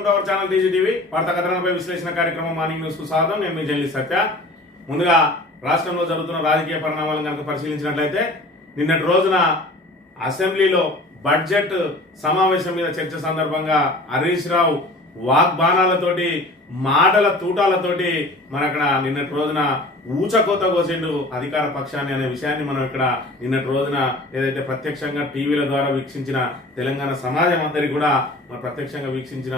Welcome to our channel TGTV వార్తా కథనాలపై విశ్లేషణ కార్యక్రమం మార్నింగ్ న్యూస్ కు స్వాగతం. నేను మీ జర్నలిస్ట్ సత్య. ముందుగా రాష్ట్రంలో జరుగుతున్న రాజకీయ పరిణామాలను కనుక పరిశీలించినట్లయితే నిన్నటి రోజున అసెంబ్లీలో బడ్జెట్ సమావేశం మీద చర్చ సందర్భంగా హరీష్ రావు వాగ్బాణాలతోటి మాటల తూటాలతోటి మన అక్కడ నిన్నటి రోజున ఊచకోత కోసిండు అధికార పక్షాన్ని అనే విషయాన్ని మనం ఇక్కడ నిన్నటి రోజున ఏదైతే ప్రత్యక్షంగా టీవీల ద్వారా వీక్షించిన తెలంగాణ సమాజం అందరికి కూడా మన ప్రత్యక్షంగా వీక్షించిన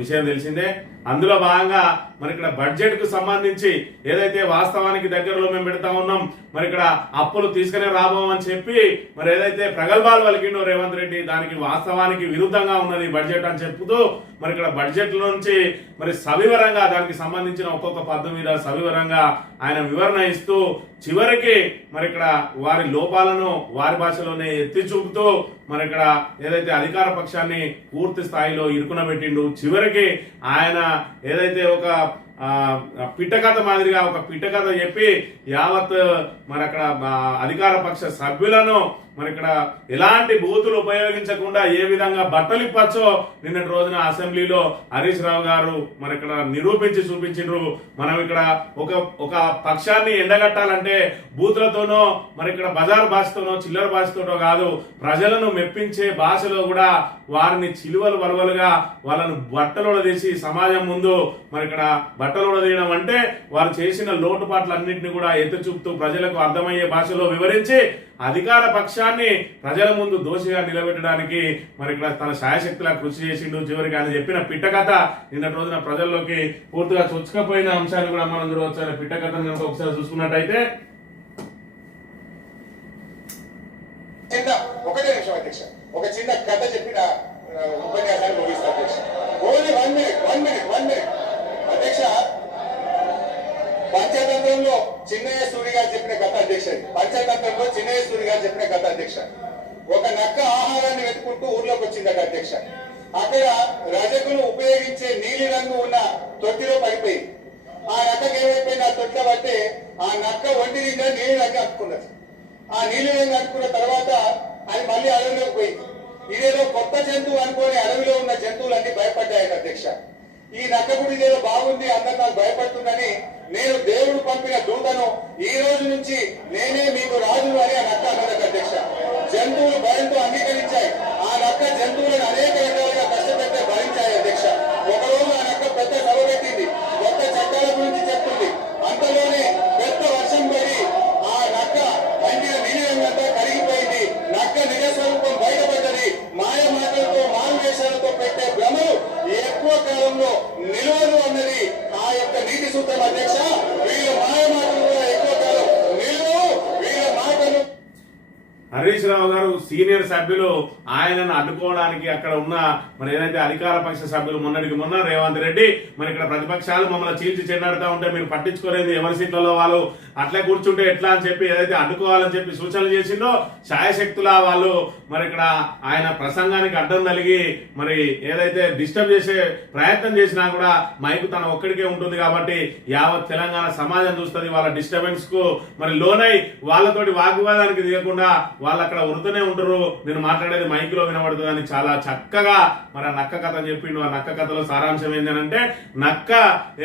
విషయం తెలిసిందే. అందులో భాగంగా మరి ఇక్కడ బడ్జెట్ కు సంబంధించి ఏదైతే వాస్తవానికి దగ్గరలో మేము పెడతా ఉన్నాం, మరి ఇక్కడ అప్పులు తీసుకునే రాబోమని చెప్పి మరి ఏదైతే ప్రగల్భాలు పలికిండో రేవంత్ రెడ్డి, దానికి వాస్తవానికి విరుద్ధంగా ఉన్నది బడ్జెట్ అని చెప్పుతూ మరి ఇక్కడ బడ్జెట్ నుంచి మరి సవివరంగా దానికి సంబంధించిన ఒక్కొక్క పద్దు మీద సవివరంగా ఆయన వివరణ ఇస్తూ చివరికి మరి ఇక్కడ వారి లోపాలను వారి భాషలోనే ఎత్తి చూపుతూ మరి ఇక్కడ ఏదైతే అధికార పక్షాన్ని పూర్తి స్థాయిలో ఇరుకునబెట్టిండు. చివరికి ఆయన ఏదైతే ఒక పిట్టకథ మాదిరిగా ఒక పిట్టకథ చెప్పి యావత్ మరి అక్కడ అధికార పక్ష సభ్యులను మరి ఇక్కడ ఎలాంటి బూతులు ఉపయోగించకుండా ఏ విధంగా బట్టలిప్పచ్చో నిన్నటి రోజున అసెంబ్లీలో హరీష్ రావు గారు మరి ఇక్కడ నిరూపించి చూపించిండ్రు. మనం ఇక్కడ ఒక పక్షాన్ని ఎండగట్టాలంటే బూతులతోనో మరి ఇక్కడ బజారు భాషతోనో చిల్లర భాషతోనో కాదు, ప్రజలను మెప్పించే భాషలో కూడా వారిని చిలువలు వలవలుగా వాళ్ళను బట్టలుడదీసి సమాజం ముందు మరి ఇక్కడ బట్టలుడదీయడం అంటే వారు చేసిన లోటుపాట్లన్నింటినీ కూడా ఎత్తి చూపుతూ ప్రజలకు అర్థమయ్యే భాషలో వివరించి అధికార పక్షాన్ని ప్రజల ముందు దోషిగా నిలబెట్టడానికి మరి ఇక్కడ తన శాయశక్తిలా కృషి చేసిండు. చివరికి ఆయన చెప్పిన పిట్టకథ నిన్నటి రోజున ప్రజల్లోకి పూర్తిగా చొచ్చుకపోయిన అంశాన్ని కూడా మనం చూడవచ్చు. పిట్టకథను కనుక ఒకసారి చూసుకున్నట్టయితే ఒకటే నిమిషం అధ్యక్ష, ఒక చిన్న కథ చెప్పిన ఉపన్యాసాన్ని ముగిస్తా అధ్యక్ష. ఓన్లీ 1 minute అధ్యక్ష. పంచతంత్రంలో చిన్నయ్య సూరి గారు చెప్పిన కథ అధ్యక్ష. పంచతంత్రంలో చిన్నయ్య సూరి గారు చెప్పిన కథ అధ్యక్ష. ఒక నక్క ఆహారాన్ని వెతుకుంటూ ఊర్లోకి వచ్చిందట అధ్యక్ష. అక్కడ రజకులు ఉపయోగించే నీలి రంగు ఉన్న తొట్టిలో పడిపోయింది. ఆ నక్కకి ఏమైపోయింది, ఆ తొట్టిలో పడితే ఆ నక్క ఒంటి నిండా నీలి రంగు అట్టుకున్నది. ఆ నీలి రంగు అట్టుకున్న తర్వాత అది మళ్ళీ అడవిలోకి పోయింది. ఇదేదో కొత్త జంతువు అనుకోని అడవిలో ఉన్న జంతువులన్నీ భయపడ్డాయట అధ్యక్ష. ఈ నక్క కూడా ఇదేదో బాగుంది, అందరు నాకు భయపడుతుందని నేను దేవుడు పంపిన దూతను, ఈ రోజు నుంచి నేనే మీకు రాజును అని ఆ నక్క అన్నదట అధ్యక్ష. జంతువులు భయంతో అంగీకరించాయి. ఆ నక్క జంతువులను అనేక రకాలుగా కష్టపెట్టే భరించాయి అధ్యక్ష. ఒకరోజు ఆ నక్క పెద్ద సభ పెట్టింది, కొత్త చట్టాల గురించి చెప్తుంది. అంతలోనే పెద్ద వర్షం పడి ఆ నక్క కంటిన నీళ్ళంతా కరిగిపోయింది. నక్క నిజ స్వరూపం బయటపడ్డది. మాయ మాటలతో మారువేషాలతో పెట్టే భ్రమలు ఎక్కువ కాలంలో నిలవదు అన్నది ఆ యొక్క నీతి సూత్రం అధ్యక్ష. వీళ్ళ మాయ మాటలు కూడా ఎక్కువ కాలం నిలవవు. వీళ్ళ మాటలు హరీష్ రావు గారు సీనియర్ సభ్యులు ఆయనను అడ్డుకోవడానికి అక్కడ ఉన్న మరి ఏదైతే అధికార పక్ష సభ్యులు మొన్నటికి మొన్న రేవంత్ రెడ్డి మరి ఇక్కడ ప్రతిపక్షాలు మమ్మల్ని చీల్చి చెండాడుతూ ఉంటే మీరు పట్టించుకోలేదు, ఎవరి సీట్లలో వాళ్ళు అట్లే కూర్చుంటే ఎట్లా అని చెప్పి ఏదైతే అడ్డుకోవాలని చెప్పి సూచనలు చేసిండో శాయశక్తులా వాళ్ళు మరి ఇక్కడ ఆయన ప్రసంగానికి అడ్డం కలిగి మరి ఏదైతే డిస్టర్బ్ చేసే ప్రయత్నం చేసినా కూడా మైకు తన ఒక్కడికే ఉంటుంది కాబట్టి యావత్ తెలంగాణ సమాజం చూస్తుంది. వాళ్ళ డిస్టర్బెన్స్ కు మరి లోనై వాళ్ళతోటి వాగ్వివాదానికి దిగకుండా వాళ్ళు అక్కడ ఉరుతూనే ఉంటారు. నేను మాట్లాడేది మైక్ లో వినబడుతుంది అని చాలా చక్కగా మరి ఆ నక్క కథ చెప్పిండు. ఆ నక్క కథలో సారాంశం ఏంటంటే, నక్క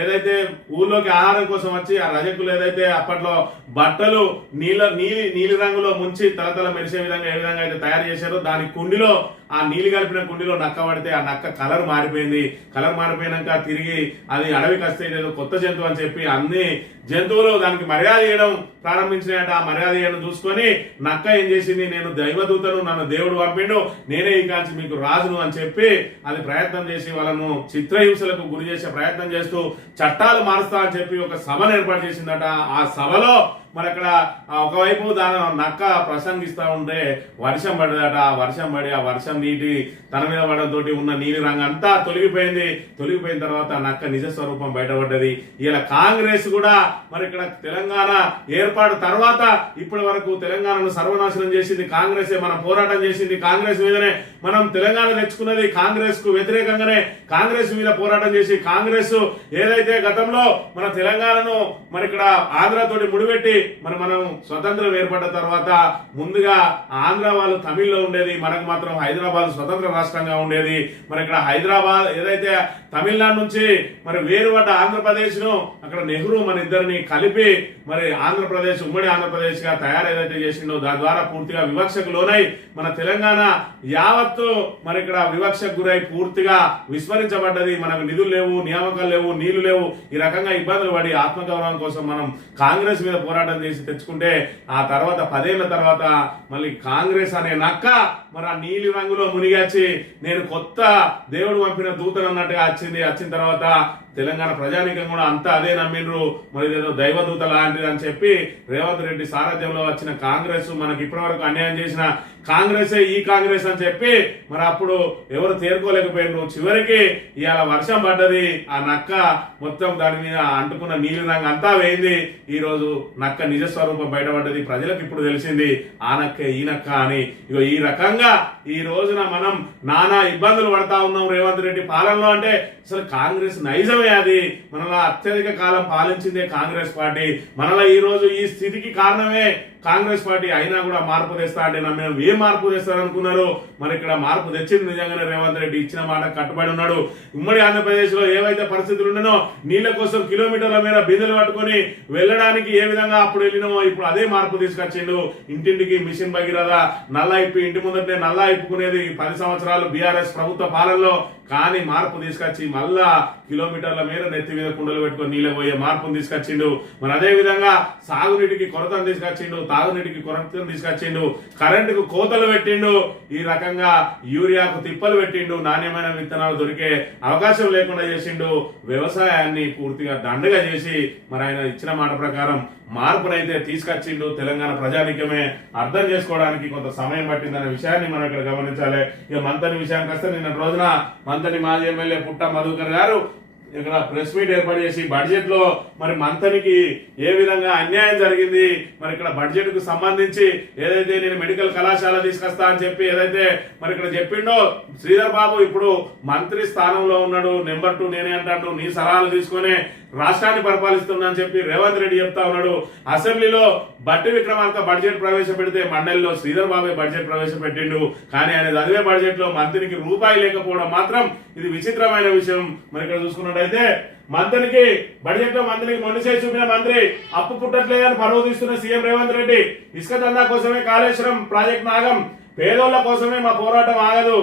ఏదైతే ఊర్లోకి ఆహారం కోసం వచ్చి ఆ రజకులు ఏదైతే అప్పట్లో బట్టలు నీలి రంగులో ముంచి తలతల మెరిసే విధంగా ఏ విధంగా అయితే తయారు చేశారో దాని కుండిలో ఆ నీళ్ళు కలిపిన కుండిలో నక్క పడితే ఆ నక్క కలర్ మారిపోయింది. కలర్ మారిపోయినాక తిరిగి అది అడవికి వస్తే ఏదో కొత్త జంతువు అని చెప్పి అన్ని జంతువులు దానికి మర్యాద చేయడం ప్రారంభించినాయట. ఆ మర్యాద చేయడం చూసుకొని నక్క ఏం చేసింది, నేను దైవదూతను, నన్ను దేవుడు పంపిండు, నేనే ఈ కాంచి మీకు రాజును అని చెప్పి అది ప్రయత్నం చేసి వాళ్ళను చిత్రహింసలకు గురి చేసే ప్రయత్నం చేస్తూ చట్టాలు మారుస్తా అని చెప్పి ఒక సభను ఏర్పాటు చేసిందట. ఆ సభలో మరి అక్కడ ఒకవైపు దాని నక్క ప్రసంగిస్తా ఉంటే వర్షం పడ్డదట. ఆ వర్షం పడి ఆ వర్షం నీటి తన మీద పడడంతో ఉన్న నీలి రంగు అంతా తొలగిపోయింది. తొలగిపోయిన తర్వాత నక్క నిజ స్వరూపం బయటపడ్డది. ఇలా కాంగ్రెస్ కూడా మరి ఇక్కడ తెలంగాణ ఏర్పాటు తర్వాత ఇప్పటి వరకు తెలంగాణను సర్వనాశనం చేసింది కాంగ్రెసే. మనం పోరాటం చేసింది కాంగ్రెస్ మీదనే, మనం తెలంగాణ తెచ్చుకున్నది కాంగ్రెస్ కు వ్యతిరేకంగానే. కాంగ్రెస్ మీద పోరాటం చేసి కాంగ్రెస్ ఏదైతే గతంలో మన తెలంగాణను మరి ఇక్కడ ఆంధ్రతోటి ముడిపెట్టి మరి మనం స్వతంత్రం ఏర్పడ్డ తర్వాత ముందుగా ఆంధ్ర వాళ్ళు తమిళ్లో ఉండేది, మనకు మాత్రం హైదరాబాద్ స్వతంత్ర రాష్ట్రంగా ఉండేది. మరి ఇక్కడ హైదరాబాద్ ఏదైతే తమిళనాడు నుంచి మరి వేరుపడ్డ ఆంధ్రప్రదేశ్ ను అక్కడ నెహ్రూ మన ఇద్దరిని కలిపి మరి ఆంధ్రప్రదేశ్ ఉమ్మడి ఆంధ్రప్రదేశ్ గా తయారు ఏదైతే చేసిండో దాని ద్వారా పూర్తిగా వివక్షకు లోనై మన తెలంగాణ యావత్తు మరి ఇక్కడ వివక్షకు గురై పూర్తిగా విస్మరించబడ్డది. మనకు నిధులు లేవు, నియామకాలు లేవు, నీళ్లు లేవు, ఈ రకంగా ఇబ్బందులు పడి ఆత్మగౌరవం కోసం మనం కాంగ్రెస్ మీద పోరాటం చేసి తెచ్చుకుంటే ఆ తర్వాత 10 ఏళ్ల తర్వాత మళ్ళీ కాంగ్రెస్ అనే నక్క మరి ఆ నీలి రంగులో మునిగొచ్చి నేను కొత్త దేవుడు పంపిన దూతను అన్నట్టుగా వచ్చిన తర్వాత తెలంగాణ ప్రజానీకం కూడా అంతా అదే నమ్మిండ్రు. మరి ఏదో దైవదూత లాంటిది అని చెప్పి రేవంత్ రెడ్డి సారథ్యంలో వచ్చిన కాంగ్రెస్ మనకి ఇప్పటి వరకు అన్యాయం చేసిన కాంగ్రెసే ఈ కాంగ్రెస్ అని చెప్పి మరి అప్పుడు ఎవరు తేరుకోలేకపోయినారు. చివరికి ఇవాళ వర్షం పడ్డది, ఆ నక్క మొత్తం దాని మీద అంటుకున్న నీలి రంగు అంతా వేయింది. ఈ రోజు నక్క నిజ స్వరూపం బయటపడ్డది. ప్రజలకు ఇప్పుడు తెలిసింది ఆ నక్కే ఈ నక్క అని. ఇగో ఈ రకంగా ఈ రోజున మనం నానా ఇబ్బందులు పడతా ఉన్నాం రేవంత్ రెడ్డి పాలనలో. అంటే అసలు కాంగ్రెస్ నైజమే అది. మనలా అత్యధిక కాలం పాలించిందే కాంగ్రెస్ పార్టీ. మనలా ఈ రోజు ఈ స్థితికి కారణమే కాంగ్రెస్ పార్టీ. అయినా కూడా మార్పు తెస్తా అంటే మేము ఏం మార్పు తెస్తారనుకున్నారు? మరి ఇక్కడ మార్పు తెచ్చింది నిజంగానే రేవంత్ రెడ్డి ఇచ్చిన మాట కట్టుబడి ఉన్నాడు. ఉమ్మడి ఆంధ్రప్రదేశ్ లో ఏవైతే పరిస్థితులు ఉండనో నీళ్ల కోసం కిలోమీటర్ల మీద బిందెలు పట్టుకొని వెళ్ళడానికి ఏ విధంగా అప్పుడు వెళ్ళినామో ఇప్పుడు అదే మార్పు తీసుకొచ్చిండు. ఇంటింటికి మిషన్ భగీరథ నల్ల ఇప్పి ఇంటి ముందటే నల్ల ఇప్పుకునేది 10 సంవత్సరాలు బీఆర్ఎస్ ప్రభుత్వ పాలనలో. కానీ మార్పు తీసుకొచ్చి మళ్ళా కిలోమీటర్ల మేర నెత్తి మీద కుండలు పెట్టుకొని నీళ్ళ పోయే మార్పును తీసుకొచ్చిండు. మరి అదే విధంగా సాగునీటికి కొరతను తీసుకొచ్చిండు, తాగునీటికి కొరతను తీసుకొచ్చిండు, కరెంటుకు కోతలు పెట్టిండు, ఈ రకంగా యూరియాకు తిప్పలు పెట్టిండు, నాణ్యమైన విత్తనాలు దొరికే అవకాశం లేకుండా చేసిండు, వ్యవసాయాన్ని పూర్తిగా దండగా చేసి మరి ఆయన ఇచ్చిన మాట ప్రకారం మార్పునైతే తీసుకొచ్చిండు. తెలంగాణ ప్రజానికమే అర్థం చేసుకోవడానికి కొంత సమయం పట్టిందనే విషయాన్ని మనం ఇక్కడ గమనించాలి. ఇక మంతని విషయానికి వస్తే నిన్న రోజున మంతని మాజీ ఎమ్మెల్యే పుట్ట మధుకర్ గారు ఇక్కడ ప్రెస్ మీట్ ఏర్పాటు చేసి బడ్జెట్ లో మరి మంతనికి ఏ విధంగా అన్యాయం జరిగింది, మరి ఇక్కడ బడ్జెట్ కు సంబంధించి ఏదైతే నేను మెడికల్ కళాశాల తీసుకొస్తా అని చెప్పి ఏదైతే మరి ఇక్కడ చెప్పిండో శ్రీధర్ బాబు ఇప్పుడు మంత్రి స్థానంలో ఉన్నాడు, నెంబర్ 2 నేనే అంటాడు, నీ సలహాలు తీసుకొని రాష్ట్రాన్ని పరిపాలిస్తున్నా అని చెప్పి రేవంత్ రెడ్డి చెప్తా ఉన్నాడు. అసెంబ్లీలో బట్టి విక్రమార్క బడ్జెట్ ప్రవేశపెడితే మండలిలో శ్రీధర్ బాబే బడ్జెట్ ప్రవేశపెట్టిండు. కానీ ఆయన చదివే బడ్జెట్ లో మంత్రికి రూపాయి లేకపోవడం మాత్రం ఇది విచిత్రమైన విషయం. మరి ఇక్కడ చూసుకున్నట్టయితే మంత్రికి బడ్జెట్ లో మంత్రికి మొండి చేసి చూపిన మంత్రి అప్పు పుట్టట్లేదని పరువు తీస్తున్న సీఎం రేవంత్ రెడ్డి. ఇసుక దందా కోసమే కాళేశ్వరం ప్రాజెక్ట్ ఆగం, పేదోళ్ల కోసమే మా పోరాటం ఆగదు.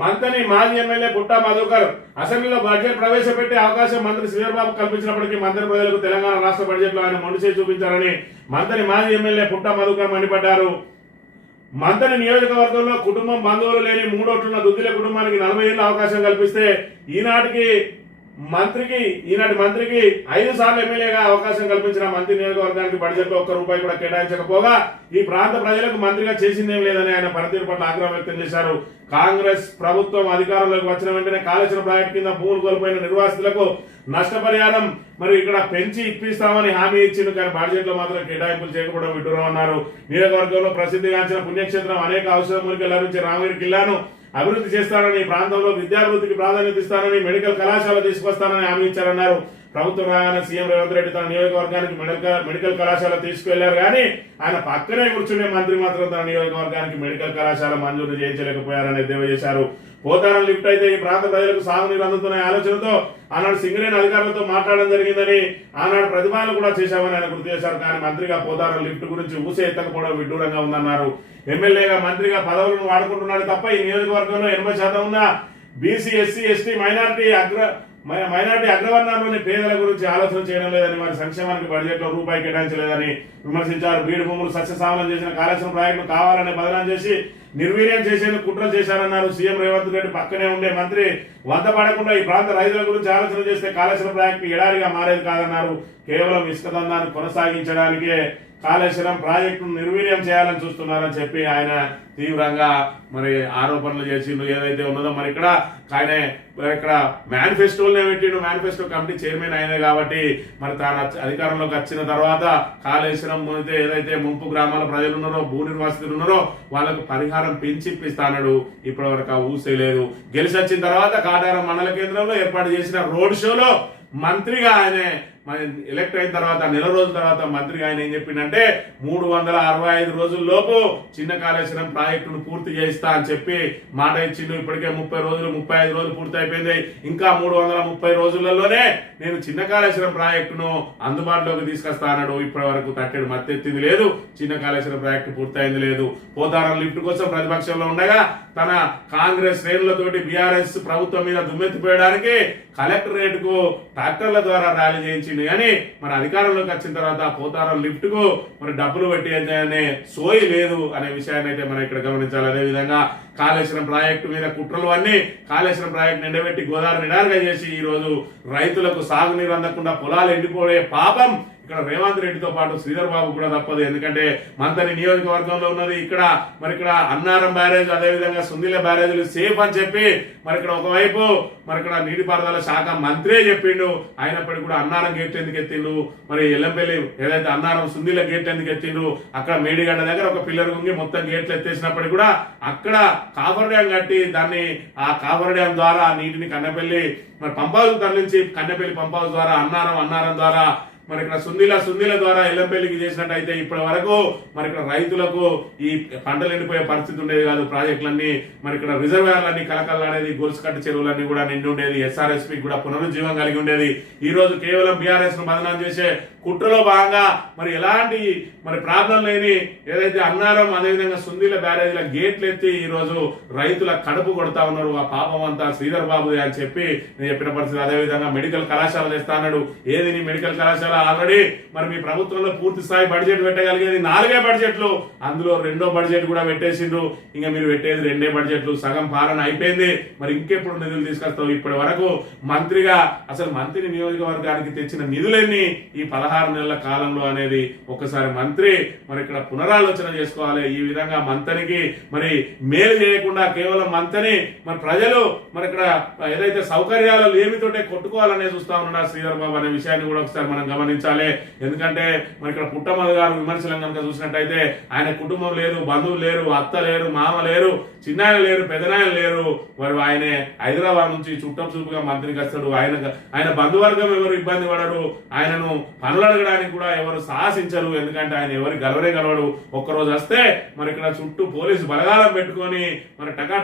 మంత్రి మాజీ ఎమ్మెల్యే పుట్ట మధుకర్ అసెంబ్లీలో బడ్జెట్ ప్రవేశపెట్టే అవకాశం మంత్రి శ్రీధర్ బాబు కల్పించినప్పటికీ మంత్రి ప్రజలకు తెలంగాణ రాష్ట్ర బడ్జెట్ లో ఆయన మొండి చేసి చూపించారని మంత్రి మాజీ ఎమ్మెల్యే పుట్ట మధుకర్ మండిపడ్డారు. మంత్రి నియోజకవర్గంలో కుటుంబం బంధువులు లేని 3 ఓట్లున్న దుద్దిల కుటుంబానికి 40 ఏళ్ల అవకాశం కల్పిస్తే ఈనాటి మంత్రికి 5 సార్లు ఎమ్మెల్యేగా అవకాశం కల్పించిన మంత్రి నియోజకవర్గానికి బడ్జెట్ లో ₹1 కూడా కేటాయించకపోగా ఈ ప్రాంత ప్రజలకు మంత్రిగా చేసిందేం లేదని ఆయన పనితీరు పట్ల ఆగ్రహం వ్యక్తం చేశారు. కాంగ్రెస్ ప్రభుత్వం అధికారంలోకి వచ్చిన వెంటనే కాళేశ్వరం ప్రాజెక్టు కింద భూములు కోల్పోయిన నిర్వాసితులకు నష్టపరిహారం మరి ఇక్కడ పెంచి ఇప్పిస్తామని హామీ ఇచ్చింది. కానీ బడ్జెట్ లో మాత్రం కేటాయింపులు చేయకపోవడం విడ్డూరం అన్నారు. నియోజకవర్గంలో ప్రసిద్ధిగాంచిన పుణ్యక్షేత్రం అనేక ఔషధ మూలికల నుంచి రామగిరి కిల్లాను అభివృద్ధి చేస్తానని, ప్రాంతంలో విద్యాభివృద్ధికి ప్రాధాన్యత ఇస్తానని, మెడికల్ కళాశాల తీసుకొస్తానని హామీ ఇచ్చారన్నారు. ప్రభుత్వం రాగానే సీఎం రేవంత్ రెడ్డి తన నియోజకవర్గానికి మెడికల్ కళాశాల తీసుకువెళ్లారు. కానీ ఆయన పక్కనే కూర్చునే మంత్రి మాత్రం తన నియోజకవర్గానికి మెడికల్ కళాశాల మంజూరు చేయించలేకపోయారని ఎద్దేవా చేశారు. పోతారం లిఫ్ట్ అయితే ఈ ప్రాంత ప్రజలకు సాగునీరు అందుతున్న ఆలోచనతో ఆనాడు సింగరేణి అధికారులతో మాట్లాడడం జరిగిందని, ఆనాడు ప్రతిపాదన కూడా చేశామని ఆయన గుర్తు చేశారు. కానీ మంత్రిగా పోతారం లిఫ్ట్ గురించి ఊసే ఎత్తకపోవడం విడ్డూరంగా ఉందన్నారు. ఎమ్మెల్యేగా మంత్రిగా పదవులను వాడుకుంటున్నాడు తప్ప ఈ నియోజకవర్గంలో 80% ఉన్న బీసీ, ఎస్సీ, ఎస్టీ, మైనారిటీ అగ్రవర్ణాల్లోని పేదల గురించి ఆలోచన చేయడం లేదని, వారి సంక్షేమానికి బడ్జెట్ లో రూపాయి కేటాయించలేదని విమర్శించారు. బీడు భూములు సస్యశ్యామలం చేసిన కాళేశ్వరం ప్రాజెక్టు కావాలని బదనాం చేసి నిర్వీర్యం చేసేందుకు కుట్రలు చేశారన్నారు. సీఎం రేవంత్ రెడ్డి పక్కనే ఉండే మంత్రి వంత పడకుండా ఈ ప్రాంత రైతుల గురించి ఆలోచన చేస్తే కాళేశ్వరం ప్రాజెక్టు ఎడారిగా మారేది కాదన్నారు. కేవలం ఇసుక దందాన్ని కొనసాగించడానికే కాళేశ్వరం ప్రాజెక్టును నిర్వీర్యం చేయాలని చూస్తున్నారని చెప్పి ఆయన తీవ్రంగా మరి ఆరోపణలు చేసిండు. ఏదైతే ఉన్నదో మరి ఇక్కడ మేనిఫెస్టోలనే పెట్టిండు. మేనిఫెస్టో కమిటీ చైర్మన్ అయినే కాబట్టి మరి తాను అధికారంలోకి వచ్చిన తర్వాత కాళేశ్వరం ఏదైతే ముంపు గ్రామాల ప్రజలు ఉన్నారో, భూ నిర్వాసితులు ఉన్నారో వాళ్ళకు పరిహారం పెంచి ఇప్పిస్తాడు. ఇప్పటి వరకు ఊసే లేదు. గెలిచి వచ్చిన తర్వాత కాటారం మండల కేంద్రంలో ఏర్పాటు చేసిన రోడ్ షోలో మంత్రిగా ఆయన మరి ఎలక్ట్ అయిన తర్వాత నెల రోజుల తర్వాత మంత్రిగా ఆయన ఏం చెప్పిండంటే 365 రోజుల లోపు చిన్న కాళేశ్వరం ప్రాజెక్టును పూర్తి చేయిస్తా అని చెప్పి మాట ఇచ్చిండు. ఇప్పటికే 30 రోజులు 35 రోజులు పూర్తి అయిపోయింది. ఇంకా 330 రోజులలోనే నేను చిన్న కాళేశ్వరం ప్రాజెక్టును అందుబాటులోకి తీసుకొస్తా అన్నాడు. ఇప్పటి వరకు తట్టెడు మత్తెత్తింది లేదు, చిన్న కాళేశ్వరం ప్రాజెక్టు పూర్తయింది లేదు. పోతారం లిఫ్ట్ కోసం ప్రతిపక్షంలో ఉండగా తన కాంగ్రెస్ శ్రేణులతోటి బీఆర్ఎస్ ప్రభుత్వం మీద దుమ్మెత్తిపోయడానికి కలెక్టరేట్ కు ట్రాక్టర్ల ద్వారా ర్యాలీ చేయించింది. కానీ మరి అధికారంలోకి వచ్చిన తర్వాత పోతారం లిఫ్ట్ కు మరి డబ్బులు పెట్టి అనే సోయి లేదు అనే విషయాన్ని అయితే మనం ఇక్కడ గమనించాలి. అదేవిధంగా కాళేశ్వరం ప్రాజెక్టు మీద కుట్రలు అన్ని కాళేశ్వరం ప్రాజెక్టు నిండబెట్టి గోదావరి నిడారుగా చేసి ఈ రోజు రైతులకు సాగునీరు అందకుండా పొలాలు ఎండిపోయే పాపం ఇక్కడ రేవంత్ రెడ్డితో పాటు శ్రీధర్ బాబు కూడా తప్పదు. ఎందుకంటే మంతని నియోజకవర్గంలో ఉన్నది ఇక్కడ మరి ఇక్కడ అన్నారం బ్యారేజ్ అదేవిధంగా సుందిల బ్యారేజీలు సేఫ్ అని చెప్పి మరి ఇక్కడ ఒకవైపు మరి ఇక్కడ నీటిపారుదల శాఖ మంత్రే చెప్పిండు. అయినప్పటికీ కూడా అన్నారం గేట్ ఎందుకు ఎత్తిండు, మరి ఎల్లంపల్లి ఏదైతే అన్నారం సుందిల గేట్ ఎందుకు ఎత్తిండు, అక్కడ మేడిగడ్డ దగ్గర ఒక పిల్లర్ గుంగి మొత్తం గేట్లు ఎత్తేసినప్పటికీ కూడా అక్కడ కాఫర్ డ్యాం కట్టి దాన్ని ఆ కాఫర్ డ్యాం ద్వారా నీటిని కన్నెపల్లి మరి పంప్ హౌస్ తరలించి కన్నెపల్లి పంప్ హౌస్ ద్వారా అన్నారం ద్వారా మరి ఇక్కడ సుందిల ద్వారా ఎల్లంపల్లికి చేసినట్టయితే ఇప్పటి వరకు మరి ఇక్కడ రైతులకు ఈ పంటలు ఎండిపోయే పరిస్థితి ఉండేది కాదు. ప్రాజెక్టులన్నీ మరి ఇక్కడ రిజర్వాయర్లన్నీ కలకల్లాడేది, గొలుసుకట్టు చెరువులన్నీ కూడా నిండి ఉండేది, ఎస్ఆర్ఎస్పి కూడా పునరుజ్జీవం కలిగి ఉండేది. ఈ రోజు కేవలం బీఆర్ఎస్ ను బదనాం చేసే కుట్రలో భాగంగా మరి ఎలాంటి మరి ప్రాబ్లం లేని ఏదైతే అన్నారం అదేవిధంగా సుందిల బ్యారేజీల గేట్లు ఎత్తి ఈ రోజు రైతుల కడుపు కొడతా ఉన్నారు. ఆ పాపం అంతా శ్రీధర్ బాబు అని చెప్పి నేను చెప్పిన పరిస్థితి. అదేవిధంగా మెడికల్ కళాశాల తెస్తా అన్నాడు. ఏది నీ మెడికల్ కళాశాల? ఆల్రెడీ మరి మీ ప్రభుత్వంలో పూర్తి స్థాయి బడ్జెట్ పెట్టగలిగేది 4 బడ్జెట్లు, అందులో 2వ బడ్జెట్ కూడా పెట్టేసిండ్రు. ఇంకా మీరు పెట్టేది 2 బడ్జెట్లు, సగం పాలన అయిపోయింది. మరి ఇంకెప్పుడు నిధులు తీసుకొస్తావు? ఇప్పటి వరకు మంత్రిగా అసలు మంత్రి నియోజకవర్గానికి తెచ్చిన నిధులన్నీ ఈ 16 నెలల కాలంలో అనేది ఒకసారి మంత్రి మరి ఇక్కడ పునరాలోచన చేసుకోవాలి. ఈ విధంగా మంత్రికి మరి మేలు చేయకుండా కేవలం మంత్రిని మరి ప్రజలు మరి ఇక్కడ ఏదైతే సౌకర్యాలు లేమితోటే కొట్టుకోవాలనే చూస్తా ఉన్నాడు శ్రీధర్ బాబు అనే విషయాన్ని కూడా ఒకసారి మనం గమనించాలి. ఎందుకంటే మరి ఇక్కడ పుట్టమధు గారు విమర్శలను కనుక చూసినట్టయితే ఆయన కుటుంబం లేదు, బంధువులు లేరు, అత్త లేరు, మామ లేరు, చిన్నాయన లేరు, పెదనాయన లేరు. మరి ఆయన హైదరాబాద్ నుంచి చుట్టం చూపుగా మంత్రికి వస్తాడు. ఆయన బంధువర్గం ఎవరు ఇబ్బంది పడరు, ఆయనను పనులు అడగడానికి కూడా ఎవరు సాహసించరు. ఎందుకంటే ఆయన ఎవరి గలవడు. ఒక్కరోజు వస్తే మరి ఇక్కడ చుట్టూ పోలీసు బలగాలం పెట్టుకొని మరి టకా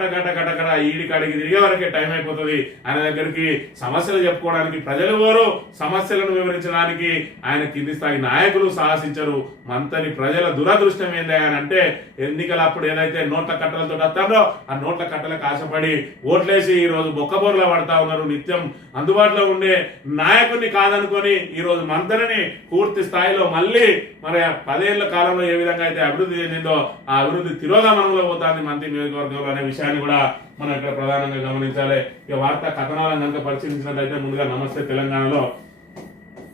ఈడికాడికి తిరిగే వరకే టైం అయిపోతుంది. ఆయన దగ్గరికి సమస్యలు చెప్పుకోవడానికి ప్రజలు ఎవరు, సమస్యలను వివరించడానికి ఆయన కింది స్థాయి నాయకులు సాహసించరు. మంతని ప్రజల దురదృష్టం ఏంది అని అంటే ఎన్నికల అప్పుడు ఏదైతే నోట్ల కట్టలతో వస్తారో ఆ నోట్ల కట్టలకు ఆశపడి ఓట్లేసి ఈ రోజు బొక్కబోర్లా పడతా ఉన్నారు. నిత్యం అందుబాటులో ఉండే నాయకుడిని కాదనుకొని ఈ రోజు మంత్రిని పూర్తి స్థాయిలో మళ్ళీ మరి 10 ఏళ్ల కాలంలో ఏ విధంగా అయితే అభివృద్ధి చెందిందో ఆ అభివృద్ధి తిరోగమనంలో పోతుంది మంత్రి నియోజకవర్గంలో అనే విషయాన్ని కూడా మనం ఇక్కడ ప్రధానంగా గమనించాలి. ఇక వార్తా కథనాలను కనుక పరిశీలించినట్లయితే ముందుగా నమస్తే తెలంగాణలో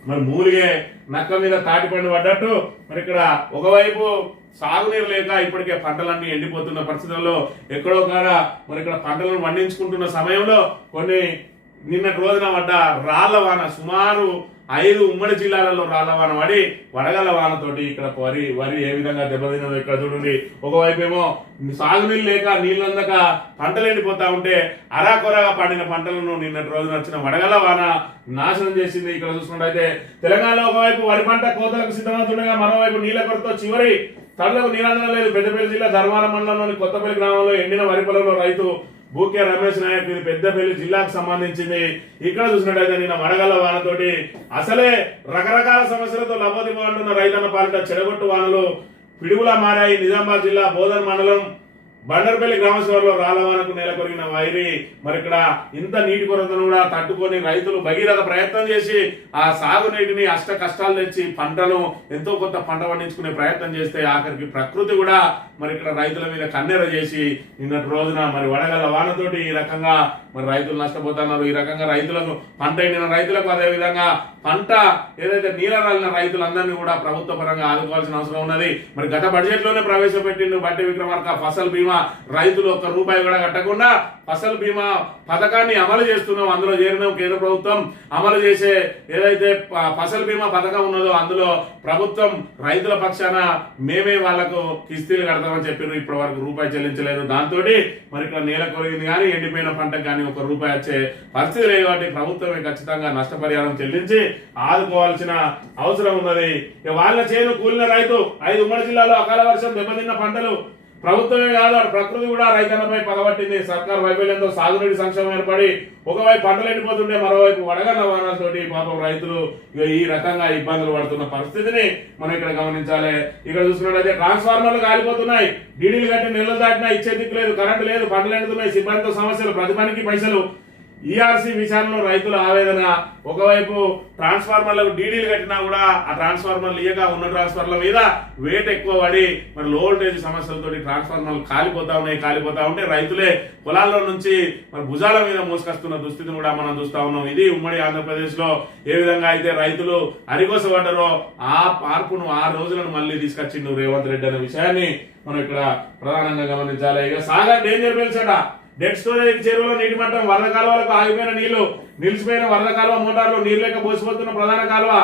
మరి మూలిగే నక్క మీద తాటిపండు పడ్డట్టు మరి ఇక్కడ ఒకవైపు సాగునీరు లేక ఇప్పటికే పంటలన్నీ ఎండిపోతున్న పరిస్థితుల్లో ఎక్కడో కాడ మరి ఇక్కడ పంటలను పండించుకుంటున్న సమయంలో కొన్ని నిన్నటి రోజున పడ్డ రాళ్ల వాన సుమారు 5 ఉమ్మడి జిల్లాలలో రాళ్ల వాన పడి వడగళ్ల వానతోటి ఇక్కడ వరి ఏ విధంగా దెబ్బతిన్నదో ఇక్కడ చూడండి. ఒకవైపు ఏమో సాగునీళ్ళు లేక నీళ్ళందక పంటలు ఎండిపోతా ఉంటే అరాకొరగా పండిన పంటలను నిన్నటి రోజున వచ్చిన వడగళ్ల వాన నాశనం చేసింది. ఇక్కడ చూసుకుంటే తెలంగాణలో ఒకవైపు వరి పంట కోతలకు సిద్ధమవుతుండగా మరోవైపు నీళ్ల కొరత చివరి తడులకు నీరందనం లేదు. పెద్దపల్లి జిల్లా ధర్మారం మండలంలోని కొత్తపల్లి గ్రామంలో ఎండిన వరి పొలంలో రైతు బూకే రమేష్ నాయక్ ఇది పెద్దపల్లి జిల్లాకు సంబంధించింది. ఇక్కడ చూసినట్టయితే నిన్న వడగళ్ల వానతోటి అసలే రకరకాల సమస్యలతో లబోదిబోంటున్న రైతన్న పాలిట చెడగొట్టు వానలు పిడుగులా మారాయి. నిజామాబాద్ జిల్లా బోధన్ మండలం బండర్పల్లి గ్రామ శివారులో రాళ్లవానకు నేల కొరిగిన వైరి మరి ఇక్కడ ఇంత నీటి కొరతను కూడా తట్టుకొని రైతులు భగీరథ ప్రయత్నం చేసి ఆ సాగునీటిని అష్ట కష్టాలు తెచ్చి పంటను ఎంతో కొంత పంట పండించుకునే ప్రయత్నం చేస్తే ఆఖరికి ప్రకృతి కూడా మరి ఇక్కడ రైతుల మీద కన్నెర చేసి నిన్నటి రోజున మరి వడగళ్ల వానతోటి ఈ రకంగా మరి రైతులు నష్టపోతున్నారు. ఈ రకంగా రైతులకు పంట ఎండిన రైతులకు అదేవిధంగా పంట ఏదైతే నీళ్ళ రాలిన రైతులందరినీ కూడా ప్రభుత్వ పరంగా ఆదుకోవాల్సిన అవసరం ఉన్నది. మరి గత బడ్జెట్ లోనే ప్రవేశపెట్టిండు బట్టి విక్రమార్క ఫసల్ బీమా బీమా రైతులు ఒక్క రూపాయి కూడా కట్టకుండా ఫసల్ బీమా పథకాన్ని అమలు చేస్తున్నాం. అందులో చేరిన కేంద్ర ప్రభుత్వం అమలు చేసే ఏదైతే ఫసల్ బీమా పథకం ఉన్నదో అందులో ప్రభుత్వం రైతుల పక్షాన మేమే వాళ్లకు కిస్తీలు కడతామని చెప్పారు. ఇప్పటి వరకు రూపాయి చెల్లించలేదు. దాంతో మరి ఇక్కడ నేల కొరిగింది కానీ ఎండిపోయిన పంటకు కానీ ఒక రూపాయి వచ్చే పరిస్థితి లేదు. కాబట్టి ప్రభుత్వమే ఖచ్చితంగా నష్టపరిహారం చెల్లించి ఆదుకోవాల్సిన అవసరం ఉన్నది. వాళ్ళ చేను కూలిన రైతు 5 ఉమ్మడి జిల్లాలో అకాల వర్షం దెబ్బతిన్న పంటలు ప్రభుత్వమే కాదు ప్రకృతి కూడా రైతన్నపై పగబట్టింది. సర్కార్ వైఫల్యంతో సాగునీటి సంక్షేమం ఏర్పడి ఒకవైపు పంటలు ఎండిపోతుంటే మరోవైపు వడగళ్ల వానాలతోటి పాపం రైతులు ఈ రకంగా ఇబ్బందులు పడుతున్న పరిస్థితిని మనం ఇక్కడ గమనించాలి. ఇక్కడ చూసుకున్నట్లయితే ట్రాన్స్ఫార్మర్లు కాలిపోతున్నాయి. డీడీలు కట్టి నెలలు దాటినా ఇచ్చే దిక్కు లేదు. కరెంటు లేదు. పంటలు ఎండుతున్నాయి. సిబ్బందితో సమస్యలు. ప్రతి పనికి పైసలు. ఈఆర్సీ విషయంలో రైతుల ఆవేదన. ఒకవైపు ట్రాన్స్ఫార్మర్లకు డీడీలు కట్టినా కూడా ఆ ట్రాన్స్ఫార్మర్లు ఇయ్యక ఉన్న ట్రాన్స్ఫార్మర్ల మీద వెయిట్ ఎక్కువ పడి మరి లో వోల్టేజ్ సమస్యలతో ట్రాన్స్ఫార్మర్లు కాలిపోతా ఉంటే రైతులే పొలాల్లో నుంచి మరి భుజాల మీద మోసుకొస్తున్న దుస్థితిని కూడా మనం చూస్తా ఉన్నాం. ఇది ఉమ్మడి ఆంధ్రప్రదేశ్ లో ఏ విధంగా అయితే రైతులు అరిగోసపడ్డారో ఆ మార్పును 6 రోజులను మళ్ళీ తీసుకొచ్చిండు రేవంత్ రెడ్డి అనే విషయాన్ని మనం ఇక్కడ ప్రధానంగా గమనించాలి. ఇక సాగర్ డేంజర్ పెంచాడ. డెడ్ స్టోరేజ్ చెరువులో నీటి మట్టం. వరద కాలువలకు ఆగిపోయిన నీళ్లు. నిలిచిపోయిన వరద కాలువ మోటార్లు నీరు లేక పోసిపోతున్న ప్రధాన కాలువ.